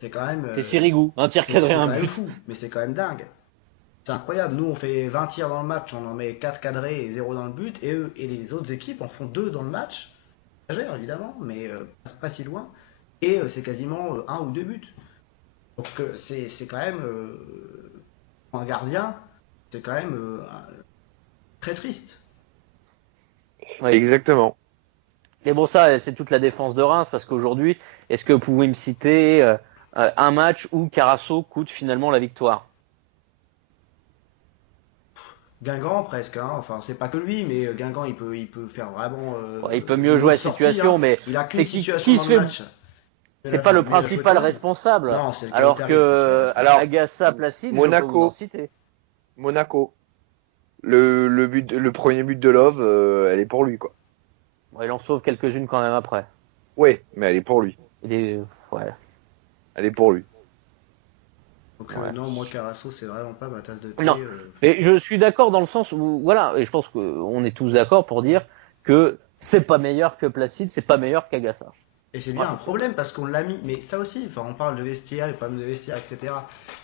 C'est quand même, C'est Sirigu, un tir cadré, c'est un quand même but. fou, mais c'est quand même dingue. C'est incroyable. Nous, on fait 20 tirs dans le match, on en met 4 cadrés et zéro dans le but, et eux et les autres équipes en font 2 dans le match. Exagère évidemment, mais pas si loin. Et c'est quasiment un ou deux buts. Donc c'est quand même, pour un gardien, c'est quand même très triste. Oui. Exactement. Et bon, ça, c'est toute la défense de Reims, parce qu'aujourd'hui, est-ce que vous pouvez me citer un match où Carasso coûte finalement la victoire? Guingamp presque, hein. Enfin c'est pas que lui, mais Guingamp il peut faire vraiment Bon, il peut mieux une jouer autre la sortie. Hein. situation, mais Il a qu'une c'est situation qui dans se le fait. match. C'est pas le Mais il a joué quand principal même. responsable. Non, c'est le Alors Kautari le principal que responsable. Alors, Agassa, Placide, je peux vous en Monaco, citer. Monaco. Le but, le premier but de Love, elle est pour lui, quoi. Bon, il en sauve quelques-unes quand même après. Ouais, mais elle est pour lui. Ouais. Elle est pour lui. Donc Ouais. non, moi Carasso, c'est vraiment pas ma tasse de thé. Non. Et je suis d'accord dans le sens où, voilà, et je pense qu'on est tous d'accord pour dire que c'est pas meilleur que Placide, c'est pas meilleur qu'Agassa. Et c'est bien Voilà. un problème parce qu'on l'a mis, mais ça aussi, enfin on parle de vestiaire, les problèmes de vestiaire, etc.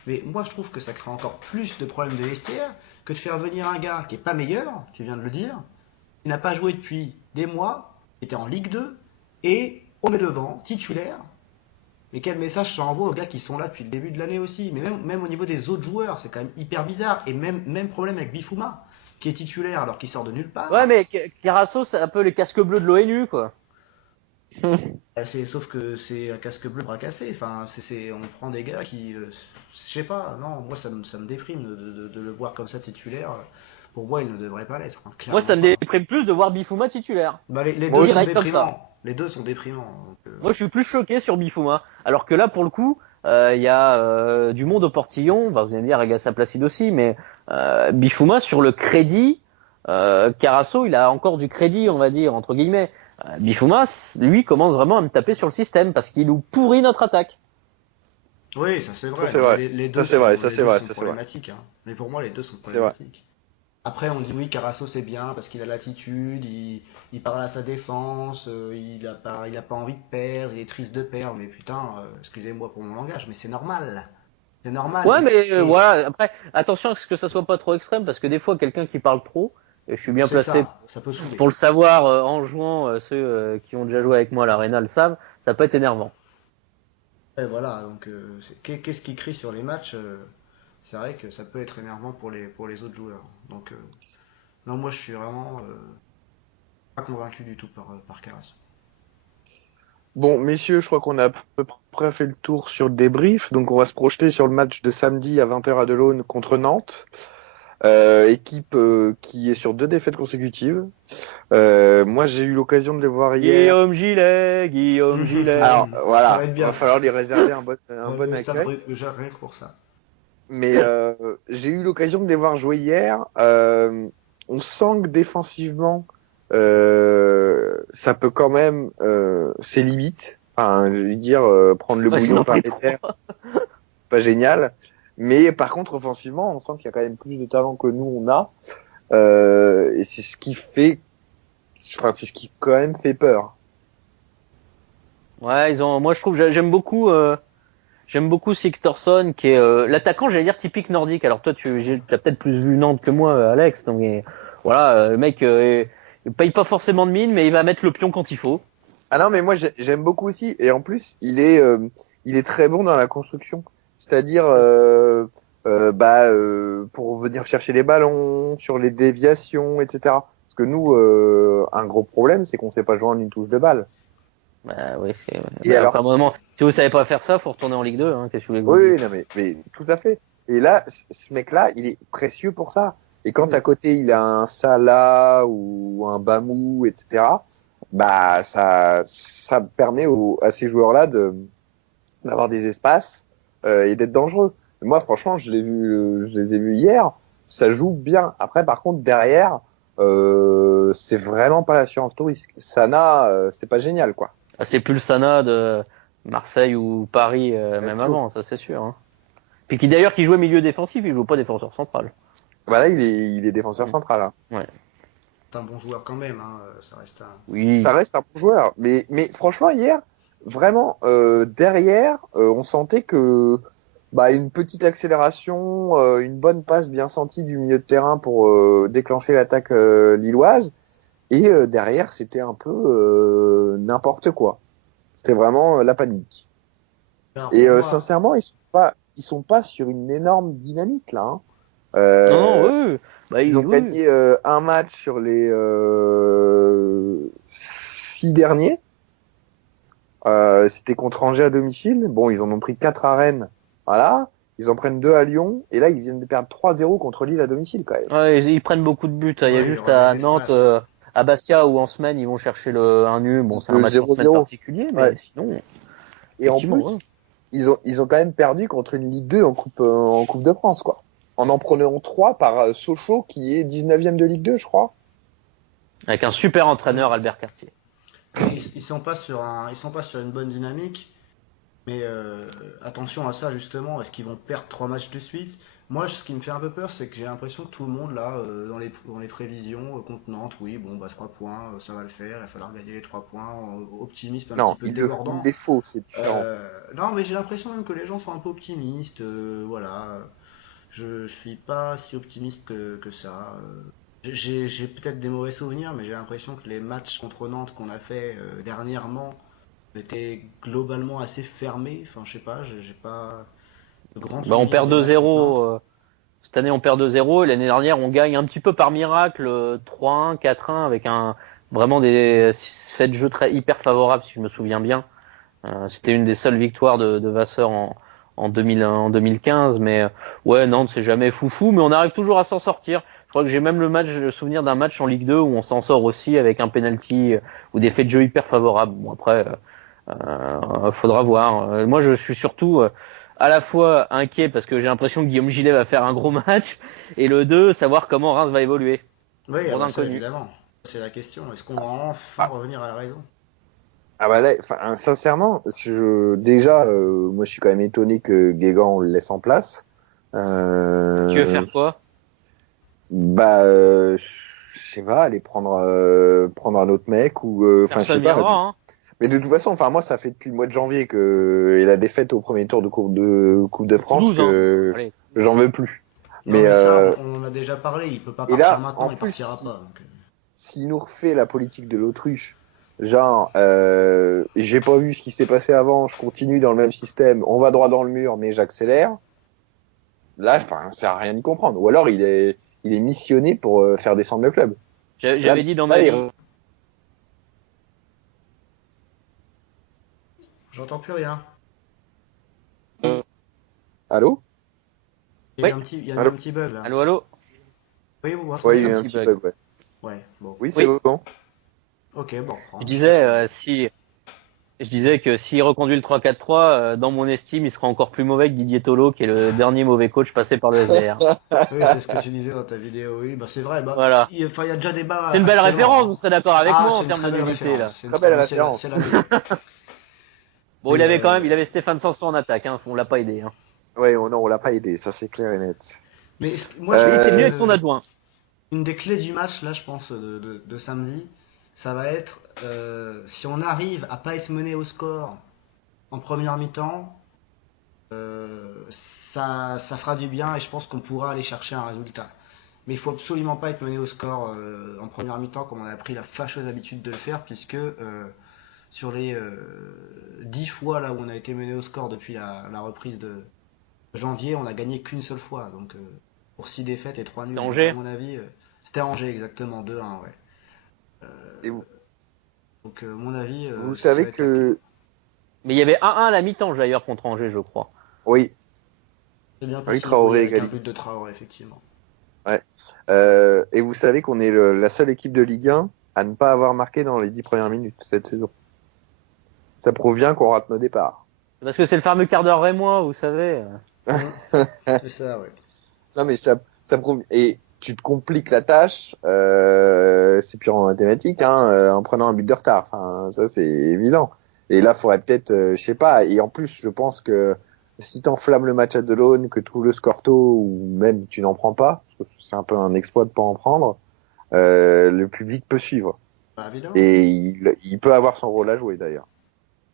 Mais moi je trouve que ça crée encore plus de problèmes de vestiaire que de faire venir un gars qui est pas meilleur, tu viens de le dire, qui n'a pas joué depuis des mois, qui était en Ligue 2, et on met devant, titulaire. Mais quel message ça envoie aux gars qui sont là depuis le début de l'année aussi. Mais même au niveau des autres joueurs, c'est quand même hyper bizarre. Et même problème avec Bifouma, qui est titulaire alors qu'il sort de nulle Ouais, part. mais Carasso, c'est un peu les casques bleus de l'ONU, quoi. Sauf que c'est un casque bleu bras cassé. Enfin, on prend des gars qui, je sais pas, non, moi ça me déprime de le voir comme ça titulaire. Pour moi, il ne devrait pas l'être, hein, Moi, clairement ça me pas. déprime plus de voir Bifouma titulaire. Bah, les Moi deux sont aussi. Direct comme ça. déprimants. Les deux sont déprimants. Donc, Moi, je suis plus choqué sur Bifouma. Alors que là, pour le coup, il y a du monde au portillon. Bah, vous allez me dire, Agassa Placide aussi, mais Bifouma, sur le crédit, Carasso, il a encore du crédit, on va dire, entre guillemets. Bifouma, lui, commence vraiment à me taper sur le système parce qu'il nous pourrit notre attaque. oui, ça c'est vrai. Ça, c'est Non, vrai. les Ça, deux c'est vrai, sont, ça, les c'est deux vrai, sont ça, c'est vrai. problématiques, hein. Mais pour moi, les deux sont C'est vrai. problématiques. Après, on dit oui, Carasso c'est bien parce qu'il a l'attitude, il parle à sa défense, il a pas envie de perdre, il est triste de perdre. Mais putain, excusez-moi pour mon langage, mais c'est normal. C'est normal. Ouais, mais Et voilà. Après, attention à ce que ça soit pas trop extrême parce que des fois, quelqu'un qui parle trop, et je suis bien c'est placé ça peut saouler. pour le savoir en jouant, ceux qui ont déjà joué avec moi à l'Arena le savent, ça peut être énervant. Et voilà, donc qu'est-ce qu'il crie sur les matchs c'est vrai que ça peut être énervant pour les autres joueurs. Donc non, moi je suis vraiment pas convaincu du tout par Carasso. Bon, messieurs, je crois qu'on a à peu près fait le tour sur le débrief. Donc, on va se projeter sur le match de samedi à 20h à Delaune contre Nantes. Équipe qui est sur 2 défaites consécutives. Moi, j'ai eu l'occasion de les voir hier. Guillaume Gilet. Alors, Ça voilà, va être va bien. falloir lui réserver un bon Le stade accueil. rien que pour ça. Mais j'ai eu l'occasion de les voir jouer hier. On sent que défensivement, ça peut quand même ses limites. Enfin, je veux dire, prendre le Ouais, ils en bouillon ont par pris les trois. terres, pas génial. Mais par contre, offensivement, on sent qu'il y a quand même plus de talent que nous on a. Et c'est ce qui fait, enfin, c'est ce qui quand même fait peur. Ouais, moi je trouve, j'aime beaucoup Sigthorsson qui est l'attaquant, j'allais dire typique nordique. Alors toi, t'as peut-être plus vu Nantes que moi, Alex. Donc voilà, le mec, il paye pas forcément de mine, mais il va mettre le pion quand il faut. Ah non, mais moi j'aime beaucoup aussi. Et en plus, il est très bon dans la construction. C'est-à-dire, pour venir chercher les ballons, sur les déviations, etc. Parce que nous, un gros problème, c'est qu'on sait pas jouer en une touche de balle. Bah oui. Et Bah, alors, à un moment, si vous savez pas faire ça, faut retourner en Ligue 2. Hein, qu'est-ce que vous voulez que je oui, vous oui, dise. non, mais tout à fait. Et là, ce mec-là, il est précieux pour ça. Et quand Oui. à côté, il a un Salah ou un Bamou, etc., bah, ça permet à ces joueurs-là d'avoir des espaces et d'être dangereux. Moi, franchement, je les ai vus hier. Ça joue bien. Après, par contre, derrière, c'est vraiment pas l'assurance tout risque. Sana, c'est pas génial, quoi. Ah, c'est plus le Sana de Marseille ou Paris, même Sûr. avant, ça c'est sûr. Hein. Puis qui jouait milieu défensif, il joue pas défenseur central. Bah là, il est défenseur central. Hein. Ouais. C'est un bon joueur quand même, hein, ça reste un. Oui. Ça reste un bon joueur. Mais franchement, hier, vraiment, derrière, on sentait que bah, une petite accélération, une bonne passe bien sentie du milieu de terrain pour déclencher l'attaque lilloise. Et derrière, c'était un peu n'importe quoi. C'était vraiment la panique. Alors, Et pour moi, sincèrement, ils sont pas sur une énorme dynamique là. Hein. Non, oui. Bah, Ils ont oui. gagné un match sur les 6 derniers. C'était contre Angers à domicile. Bon, ils en ont pris 4 à Rennes. Voilà. Ils en prennent 2 à Lyon. Et là, ils viennent de perdre 3-0 contre Lille à domicile, quand même. Ouais, ils prennent beaucoup de buts. Il y a ouais, il y juste aura à des Nantes, espaces. à Bastia où en semaine ils vont chercher un nul. Bon, c'est un Le match en semaine 0-0. particulier, mais Ouais. sinon, Et en effectivement, plus, ouais. ils ont quand même perdu contre une Ligue 2 en Coupe de France, quoi. En prenant 3 par Sochaux, qui est 19e de Ligue 2, je crois. Avec un super entraîneur, Albert Cartier. Ils sont pas sur une bonne dynamique. Mais attention à ça justement, est-ce qu'ils vont perdre 3 matchs de suite? Moi, ce qui me fait un peu peur, c'est que j'ai l'impression que tout le monde là, dans les prévisions, contre Nantes, oui, bon, bah 3 points, ça va le faire, il va falloir gagner les 3 points, optimisme un petit Non, peu il débordant. les faut, c'est différent. Non, mais j'ai l'impression même que les gens sont un peu optimistes, voilà. Je suis pas si optimiste que ça. J'ai peut-être des mauvais souvenirs, mais j'ai l'impression que les matchs contre Nantes qu'on a fait dernièrement était globalement assez fermé. Enfin, je sais pas, j'ai pas de grands Bah, on souvenirs perd des matchs contre 2-0. Nantes. Cette année, on perd 2-0. Et l'année dernière, on gagne un petit peu par miracle 3-1, 4-1 avec vraiment des faits de jeu très hyper favorables, si je me souviens bien. C'était une des seules victoires de Vasseur en 2015. Mais ouais, Nantes, c'est jamais foufou, mais on arrive toujours à s'en sortir. Je crois que j'ai même le souvenir d'un match en Ligue 2 où on s'en sort aussi avec un penalty ou des faits de jeu hyper favorables. Bon, après, faudra voir. Moi, je suis surtout à la fois inquiet parce que j'ai l'impression que Guillaume Gillet va faire un gros match, et le 2, savoir comment Reims va évoluer. Oui, ah Gros bah ça inconnu. évidemment. C'est la question. Est-ce qu'on va enfin Ah, revenir à la raison? ah bah là, enfin, sincèrement, déjà, moi je suis quand même étonné que Guégan on le laisse en place. Tu veux Euh, faire quoi? Bah, je sais pas, aller prendre un autre mec ou, enfin, je sais Personne pas. viendra, hein. Mais de toute façon, enfin, moi, ça fait depuis le mois de janvier et la défaite au premier tour Coupe de France Toulouse, hein. que Allez. j'en veux plus. Non, Mais, mais ça, on en a déjà parlé. Il peut pas et partir là, maintenant, en il plus, partira pas. Donc, s'il nous refait la politique de l'autruche, genre, j'ai pas vu ce qui s'est passé avant, je continue dans le même système, on va droit dans le mur, mais j'accélère. Là, enfin, ça sert à rien d'y comprendre. Ou alors, il est missionné pour faire descendre le club. Là, J'avais dit dans ma là, vie. j'entends plus rien. Allô? Il y a eu Oui. un petit, il y a eu Allô? un petit bug là. Allô, allô. Oui, vous Ouais, il m'entendez y a Un eu un petit petit bug. bug, ouais. Ouais, bon. Oui, c'est Oui. bon. Ok, bon, on reprend Je un petit peu disais sur le. si je disais que s'il reconduit le 3-4-3, dans mon estime, il sera encore plus mauvais que Didier Tolo, qui est le dernier mauvais coach passé par le SDR. Oui, c'est ce que tu disais dans ta vidéo, oui, bah c'est vrai, bah, Voilà. enfin, il y a déjà débat C'est une belle actuellement, référence, hein. vous serez d'accord avec Ah, moi c'est en une termes très de belle nullité référence, là. Très belle c'est référence. la meilleure. Bon, Mais il avait Stéphane Sanson en attaque, hein, on l'a pas aidé. Hein. Ouais, non, on l'a pas aidé, ça c'est clair et net. moi, je Mais il pense était mieux avec Euh, son que adjoint. une des clés du match, là, je pense, de samedi, ça va être si on arrive à pas être mené au score en première mi-temps, ça fera du bien et je pense qu'on pourra aller chercher un résultat. Mais il faut absolument pas être mené au score en première mi-temps comme on a pris la fâcheuse habitude de le faire, puisque sur les 10 fois là où on a été mené au score depuis la reprise de janvier, on a gagné qu'une seule fois. Donc pour 6 défaites et 3 C'est nuls. Donc à Angers. mon avis, c'était Angers exactement, 2-1, ouais. et vous, Donc à mon avis, vous ça savez va être la clé. que, Mais il y avait 1-1 à la mi-temps d'ailleurs contre Angers, je crois. oui, C'est bien oui, possible, oui, Traoré avec un but égalise. de Traoré, effectivement. Ouais. Et vous savez qu'on est la seule équipe de Ligue 1 à ne pas avoir marqué dans les 10 premières minutes cette saison. Ça prouve bien qu'on rate nos départs. Parce que c'est le fameux quart d'heure rémois, vous savez. Mm. C'est ça, ouais. Non, mais ça prouve. Et tu te compliques la tâche, c'est purement mathématique, hein, en prenant un but de retard. Enfin, ça, c'est évident. Et là, faudrait peut-être, je sais pas. Et en plus, je pense que si t'enflammes le match à Delaune, que tout le score tôt, ou même tu n'en prends pas, parce que c'est un peu un exploit de pas en prendre, le public peut suivre. Bah, évidemment. Et il peut avoir son rôle à jouer, d'ailleurs.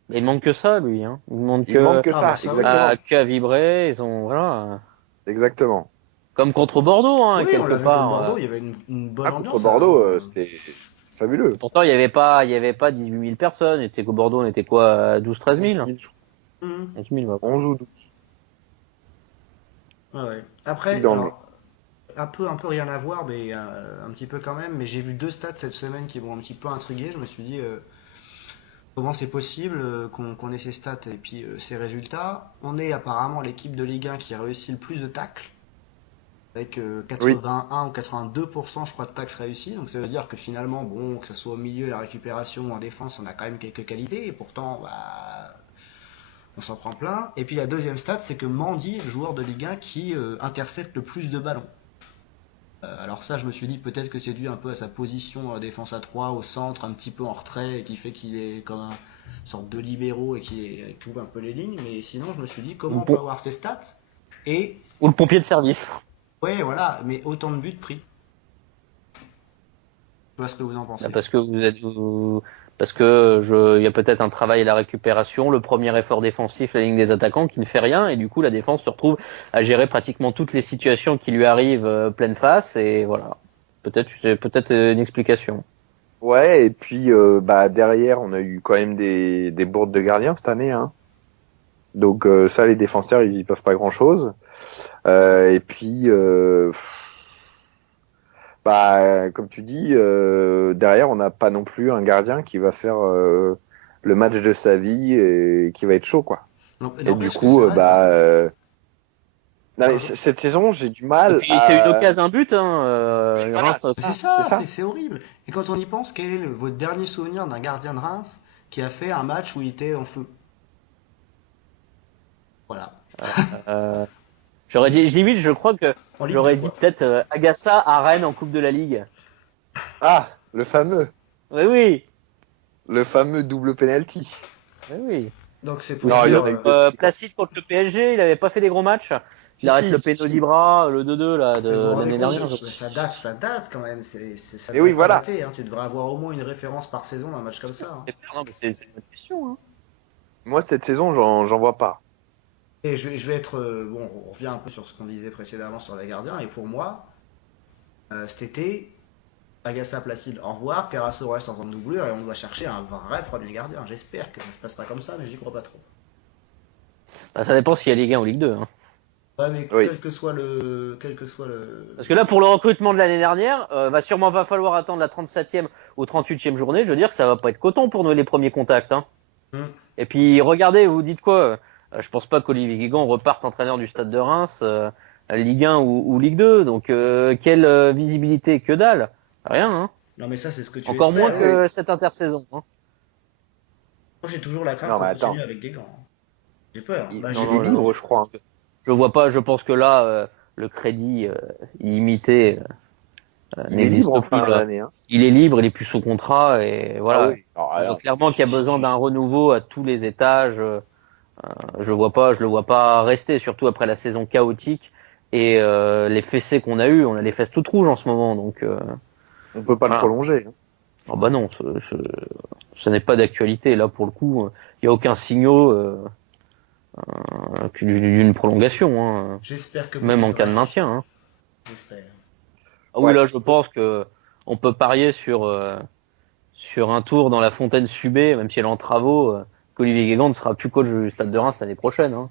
Mais il manque que ça, lui. Hein. Il manque Il manque que Ah, bah ça, ça, oui. exactement. qu'à vibrer. Ils ont voilà. Exactement. Comme contre Bordeaux, hein, Oui, on quelque l'a vu contre part. Bordeaux, il y avait une bonne Ah, contre ambiance. Bordeaux, c'était Et fabuleux. pourtant, il y avait pas 18 000 personnes. Et qu'au Bordeaux, on était quoi, 12-13 11 000? 000, Mhm. 11 000, ouais. 11 ou 12. Ouais, ouais. Après, Dans le... alors, un peu rien à voir, mais un petit peu quand même. Mais j'ai vu deux stats cette semaine qui m'ont un petit peu intrigué. Je me suis dit, comment c'est possible qu'on ait ces stats et puis ces résultats? On est apparemment l'équipe de Ligue 1 qui a réussi le plus de tacles, avec Oui, 81 ou 82% je crois de tacles réussis. Donc ça veut dire que finalement, bon, que ce soit au milieu, la récupération ou en défense, on a quand même quelques qualités. Et pourtant, bah, on s'en prend plein. Et puis la deuxième stat, c'est que Mandy est le joueur de Ligue 1 qui intercepte le plus de ballons. Alors ça, je me suis dit peut-être que c'est dû un peu à sa position défense à 3 au centre, un petit peu en retrait, et qui fait qu'il est comme une sorte de libéraux et qui couvre un peu les lignes. Mais sinon, je me suis dit Ou le, comment on peut pom- avoir ces stats et ou le pompier de service. ouais, voilà, mais autant de buts pris. Je vois ce que vous en Bah, pensez. parce que il y a peut-être un travail à la récupération, le premier effort défensif, la ligne des attaquants qui ne fait rien et du coup la défense se retrouve à gérer pratiquement toutes les situations qui lui arrivent pleine face et voilà. Peut-être c'est peut-être une explication. Ouais, et puis derrière, on a eu quand même des bourdes de gardiens cette année, hein. Donc ça, les défenseurs, ils y peuvent pas grand-chose. Et puis, comme tu dis, derrière, on n'a pas non plus un gardien qui va faire le match de sa vie et qui va être chaud, quoi. Et du N'empêche que coup, c'est vrai ça. non, mais Enfin, cette saison, j'ai du Et mal puis c'est une à. occasion un but hein, Voilà, Reims. c'est c'est ça, c'est ça, ça. c'est horrible. Et quand on y pense, quel est votre dernier souvenir d'un gardien de Reims qui a fait un match où il était en feu? Voilà. Euh, j'aurais dit limite je crois que En Ligue 2, j'aurais dit quoi. peut-être Agassa à Rennes en Coupe de la Ligue. Ah, Oui oui. le fameux double penalty. Oui oui. Donc c'est Ou pour Non, il y dire. en a eu deux aussi, quoi. Placide contre le PSG, il avait pas fait des gros matchs. Il Si, arrête le si. péno d'Ibra, le 2-2 là Mais vous vous de rendez l'année compte, dernière. ça date quand même. Ça Et oui, devrait pas voilà. dater, hein. Tu devrais avoir au moins une référence par saison d'un match comme ça, hein. Non, mais c'est une bonne question. Hein. Moi, cette saison, j'en vois pas. Et je vais être. Bon, on revient un peu sur ce qu'on disait précédemment sur les gardiens. Et pour moi, cet été, Agassa Placide, au revoir. Carasso reste en zone de doublure et on doit chercher un vrai premier gardien. J'espère que ça se passera comme ça, mais j'y crois pas trop. Bah, ça dépend s'il y a Ligue 1 ou Ligue 2. Hein. Ouais, mais Oui. quel que soit le. Parce que là, pour le recrutement de l'année dernière, va falloir attendre la 37e ou 38e journée. Je veux dire que ça va pas être coton pour nous les premiers contacts. Hein. Hmm. Et puis regardez, vous dites quoi Je pense pas qu'Olivier Guégan reparte entraîneur du Stade de Reims, Ligue 1 ou Ligue 2. Donc quelle visibilité, que dalle. Rien. Hein. Non, mais ça, c'est ce que tu Encore moins espères, Oui, hein. oui. que cette intersaison. Hein. Moi, j'ai toujours la crainte Non, qu'on mais continue attends. avec Guégan, hein. J'ai peur, hein. Bah, Il Non, est non, libre, je je pense crois. que je vois pas. Je pense que là, le crédit illimité Il est libre n'existe en plus fin là. d'année, hein. Il est libre, il est plus sous contrat et Ah voilà. oui. Alors, On voit alors, clairement qu'il y a besoin d'un renouveau à tous les étages. Je le vois pas rester, surtout après la saison chaotique et les fessées qu'on a eues. On a les fesses toutes rouges en ce moment, donc on peut pas le voilà. prolonger, hein. Oh bah non, ce n'est pas d'actualité. Là, pour le coup, il n'y a aucun signaux d'une prolongation, hein, j'espère que vous même dites en cas de vrai. maintien. Hein. J'espère. Ah oui, Ouais. là, je pense que on peut parier sur un tour dans la Fontaine Subé, même si elle est en travaux, qu'Olivier Guégan ne sera plus coach du Stade de Reims l'année prochaine. Hein.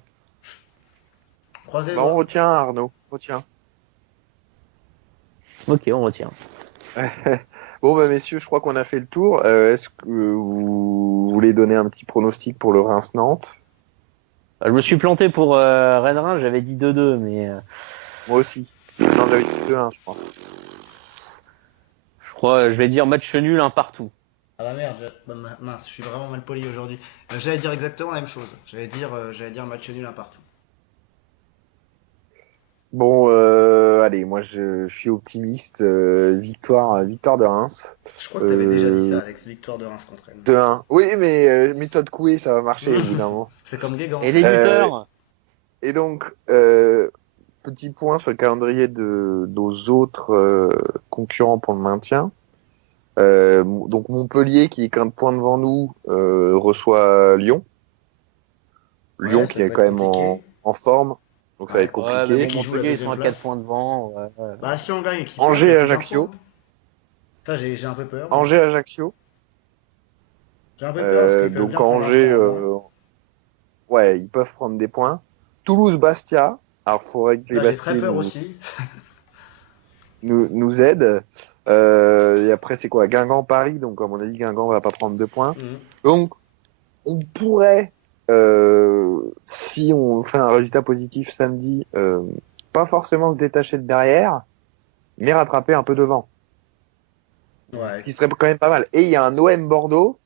Croisez les Bah, on doigts. retient, Arnaud. Retient. Ok, on retient. Bon, bah, messieurs, je crois qu'on a fait le tour. Est-ce que vous voulez donner un petit pronostic pour le Reims-Nantes? Je me suis planté pour Rennes-Reims, j'avais dit 2-2, mais Moi aussi. Non, j'avais dit 2-1, je crois. je crois, je vais dire match nul, un partout. Ah bah merde, mince, je suis vraiment mal poli aujourd'hui. J'allais dire exactement la même chose. J'allais dire match nul un partout. Bon, allez, moi je suis optimiste. Victoire de Reims. Je crois que t'avais déjà dit ça, Euh, Alex, victoire de Reims contre Rennes. 2-1. Oui, mais méthode Coué, ça va marcher au bout d'un moment. C'est comme Guégan, Et ça. les Euh, buteurs? et donc, petit point sur le calendrier de nos autres concurrents pour le maintien. Donc Montpellier, qui est qu'un point devant nous, reçoit Lyon. Ouais, Lyon ça qui est peut quand être même compliqué. en forme, donc ça va Ouais. être Ouais, mais Et bon, compliqué. qui joue la Montpellier, ils sont deuxième à 4 place. points devant. Ouais, ouais. Bah si on gagne et qu'ils perdent, il y a plus d'infos, Angers-Ajaccio. hein. Ça, j'ai un peu peur, moi. Angers-Ajaccio. J'ai un peu peur parce qu'ils peuvent Donc bien prendre un Angers, point en moins. ouais, ils peuvent prendre des points. Toulouse-Bastia. Alors, faudrait que les Là, j'ai très Bastiais peur aussi. nous aident. Et après, c'est quoi? Guingamp-Paris. Donc, comme on a dit, Guingamp va pas prendre 2 points. Mhm. Donc, on pourrait, si on fait un résultat positif samedi, pas forcément se détacher de derrière, mais rattraper un peu devant. Ce Ouais. qui serait quand même pas mal. Et il y a un OM Bordeaux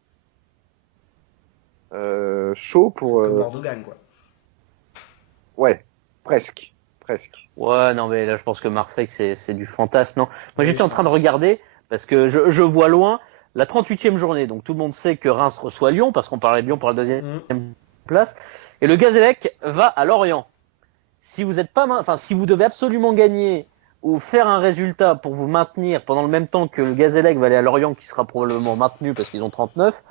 chaud Faut pour... que Bordeaux gagne, quoi. ouais, presque. presque. Ouais, non, mais là, je pense que Marseille, c'est du fantasme. Non, moi, Oui, j'étais en je train de pense. regarder parce que je vois loin la 38e journée. Donc, tout le monde sait que Reims reçoit Lyon parce qu'on parlait de Lyon pour la deuxième place. Et le Gazélec va à Lorient. Si vous êtes pas, enfin, si vous devez absolument gagner ou faire un résultat pour vous maintenir pendant le même temps que le Gazélec va aller à Lorient, qui sera probablement maintenu parce qu'ils ont 39,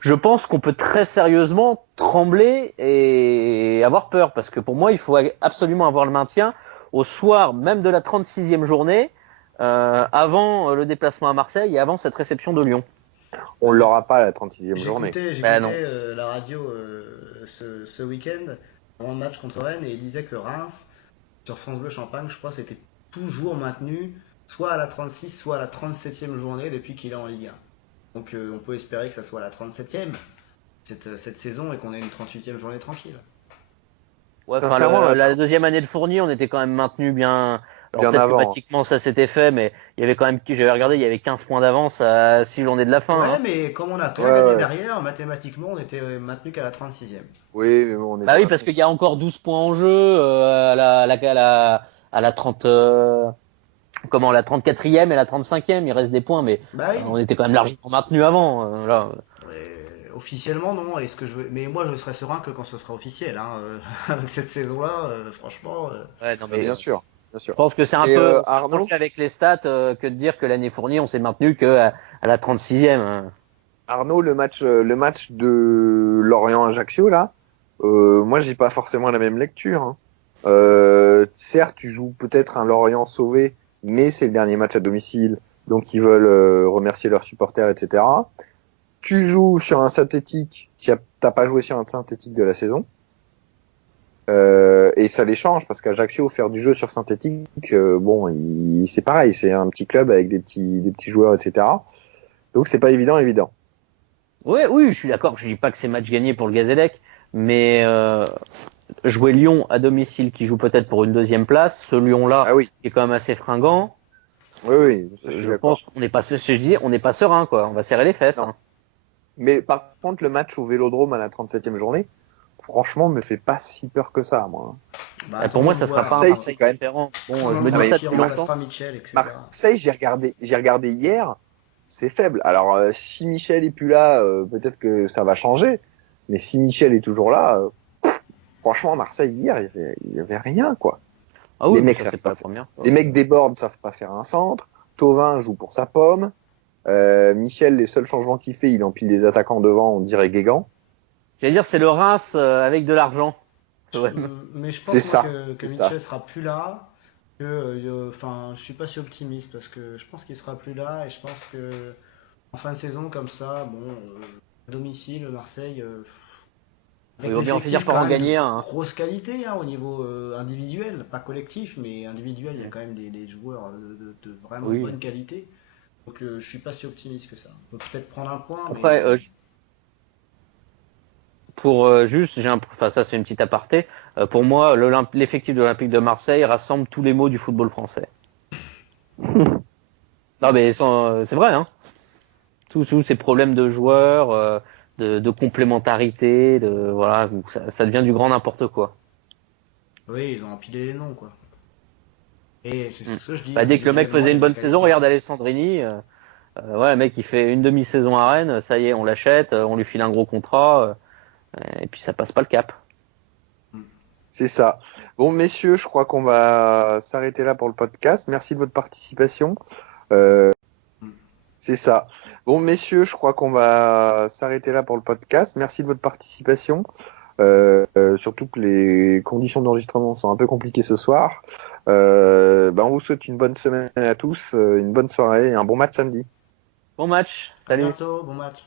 je pense qu'on peut très sérieusement trembler et avoir peur parce que pour moi, il faut absolument avoir le maintien au soir même de la 36e journée, avant le déplacement à Marseille et avant cette réception de Lyon. On l'aura pas à la 36e journée. J'écoutais Ben non. la radio ce week-end avant le match contre Rennes et il disait que Reims, sur France Bleu Champagne, je crois, c'était toujours maintenu soit à la 36, soit à la 37e journée depuis qu'il est en Ligue 1. Donc on peut espérer que ça soit à la 37e cette saison et qu'on ait une 38e journée tranquille. Ouais, enfin, Sincèrement, la deuxième année de Fournier, on était quand même maintenu bien. Alors bien peut-être que avant. pratiquement ça s'était fait, mais il y avait quand même, j'avais regardé, il y avait 15 points d'avance à 6 journées de la fin. Ouais, Hein. mais comme on n'a Ouais, rien gagné ouais. derrière, mathématiquement, on était maintenu qu'à la 36e. Oui, mais bon, on est Bah dans oui, la parce course. qu'il y a encore 12 points en jeu à la 30, comment, la 34e et la 35e, il reste des points, mais Bah oui. on était quand même largement maintenu avant. Là. Officiellement, non. Mais moi, je serai serein que quand ce sera officiel. Hein, avec cette saison-là, franchement. Ouais, non, Bah, mais bien sûr, bien je sûr. pense que c'est un Et peu Arnaud, tranché avec les stats que de dire que l'année fournie, on s'est maintenu que à la 36e. Hein. Arnaud, le match de Lorient-Ajaccio là, moi j'ai pas forcément la même lecture. Hein. Certes, tu joues peut-être un Lorient sauvé, mais c'est le dernier match à domicile, donc ils veulent remercier leurs supporters, etc. Tu joues sur un synthétique, t'as pas joué sur un synthétique de la saison, et ça les change parce qu'Ajaccio faire du jeu sur synthétique, bon, c'est pareil, c'est un petit club avec des petits joueurs, etc. Donc c'est pas évident. Oui, oui, je suis d'accord. Je dis pas que c'est match gagné pour le Gazélec, mais jouer Lyon à domicile, qui joue peut-être pour une deuxième place, ce Lyon-là Ah oui, qui est quand même assez fringant. oui, ça, je suis Je d'accord. pense qu'on n'est pas, je dis, on n'est pas serein, quoi. On va serrer les fesses. Non. Hein. Mais par contre, le match au Vélodrome à la 37e journée, franchement, me fait pas si peur que ça, moi. Bah, Et pour moi, attendons de ça sera pas un voir. Marseille, c'est Marseille quand même. différent. Bon, je Attendons me de dis Ah, mais voir ça qui depuis longtemps. remplacera Michel, etc. Marseille, j'ai regardé hier, c'est faible. Alors, si Michel est plus là, peut-être que ça va changer. Mais si Michel est toujours là, franchement, Marseille hier, il y avait rien, quoi. Ah Les oui, mais mecs ça savent c'est pas pas la faire. première fois. Les mecs débordent, savent pas faire un centre. Thauvin joue pour sa pomme. Michel, les seuls changements qu'il fait, il empile des attaquants devant, on dirait Guégan. J'allais dire, c'est le Reims avec de l'argent. Ouais. Mais je C'est pense moi ça, que c'est ça. Mitchell sera plus là. Enfin, je suis pas si optimiste parce que je pense qu'il sera plus là et je pense que en fin de saison comme ça, bon, à domicile, Marseille, Il avec va bien finir l'effectif par quand en même de gagner un. Hein. grosse qualité hein, au niveau individuel, pas collectif, mais individuel, il y a quand même des joueurs de vraiment Oui. bonne qualité. Donc je suis pas si optimiste que ça. On peut peut-être prendre un point, mais Après, pour juste, enfin ça c'est une petite aparté. Pour moi, l'effectif de l'Olympique de Marseille rassemble tous les maux du football français. Non mais c'est vrai, hein. Tous ces problèmes de joueurs, de complémentarité, voilà, où ça devient du grand n'importe quoi. oui, ils ont empilé les noms quoi. Et c'est Mm. ce que je dis, Bah, dès que le mec individuellement, il faisait y a une de la bonne saison, qualité. regarde Alessandrini, ouais, le mec il fait une demi-saison à Rennes, ça y est, on l'achète, on lui file un gros contrat, et puis ça passe pas le cap. C'est ça. Bon, messieurs, je crois qu'on va s'arrêter là pour le podcast. Merci de votre participation. Euh, c'est ça. Bon, messieurs, je crois qu'on va s'arrêter là pour le podcast. Merci de votre participation. Surtout que les conditions d'enregistrement sont un peu compliquées ce soir. On vous souhaite une bonne semaine à tous, une bonne soirée et un bon match samedi. Bon match, À salut. bientôt, bon match.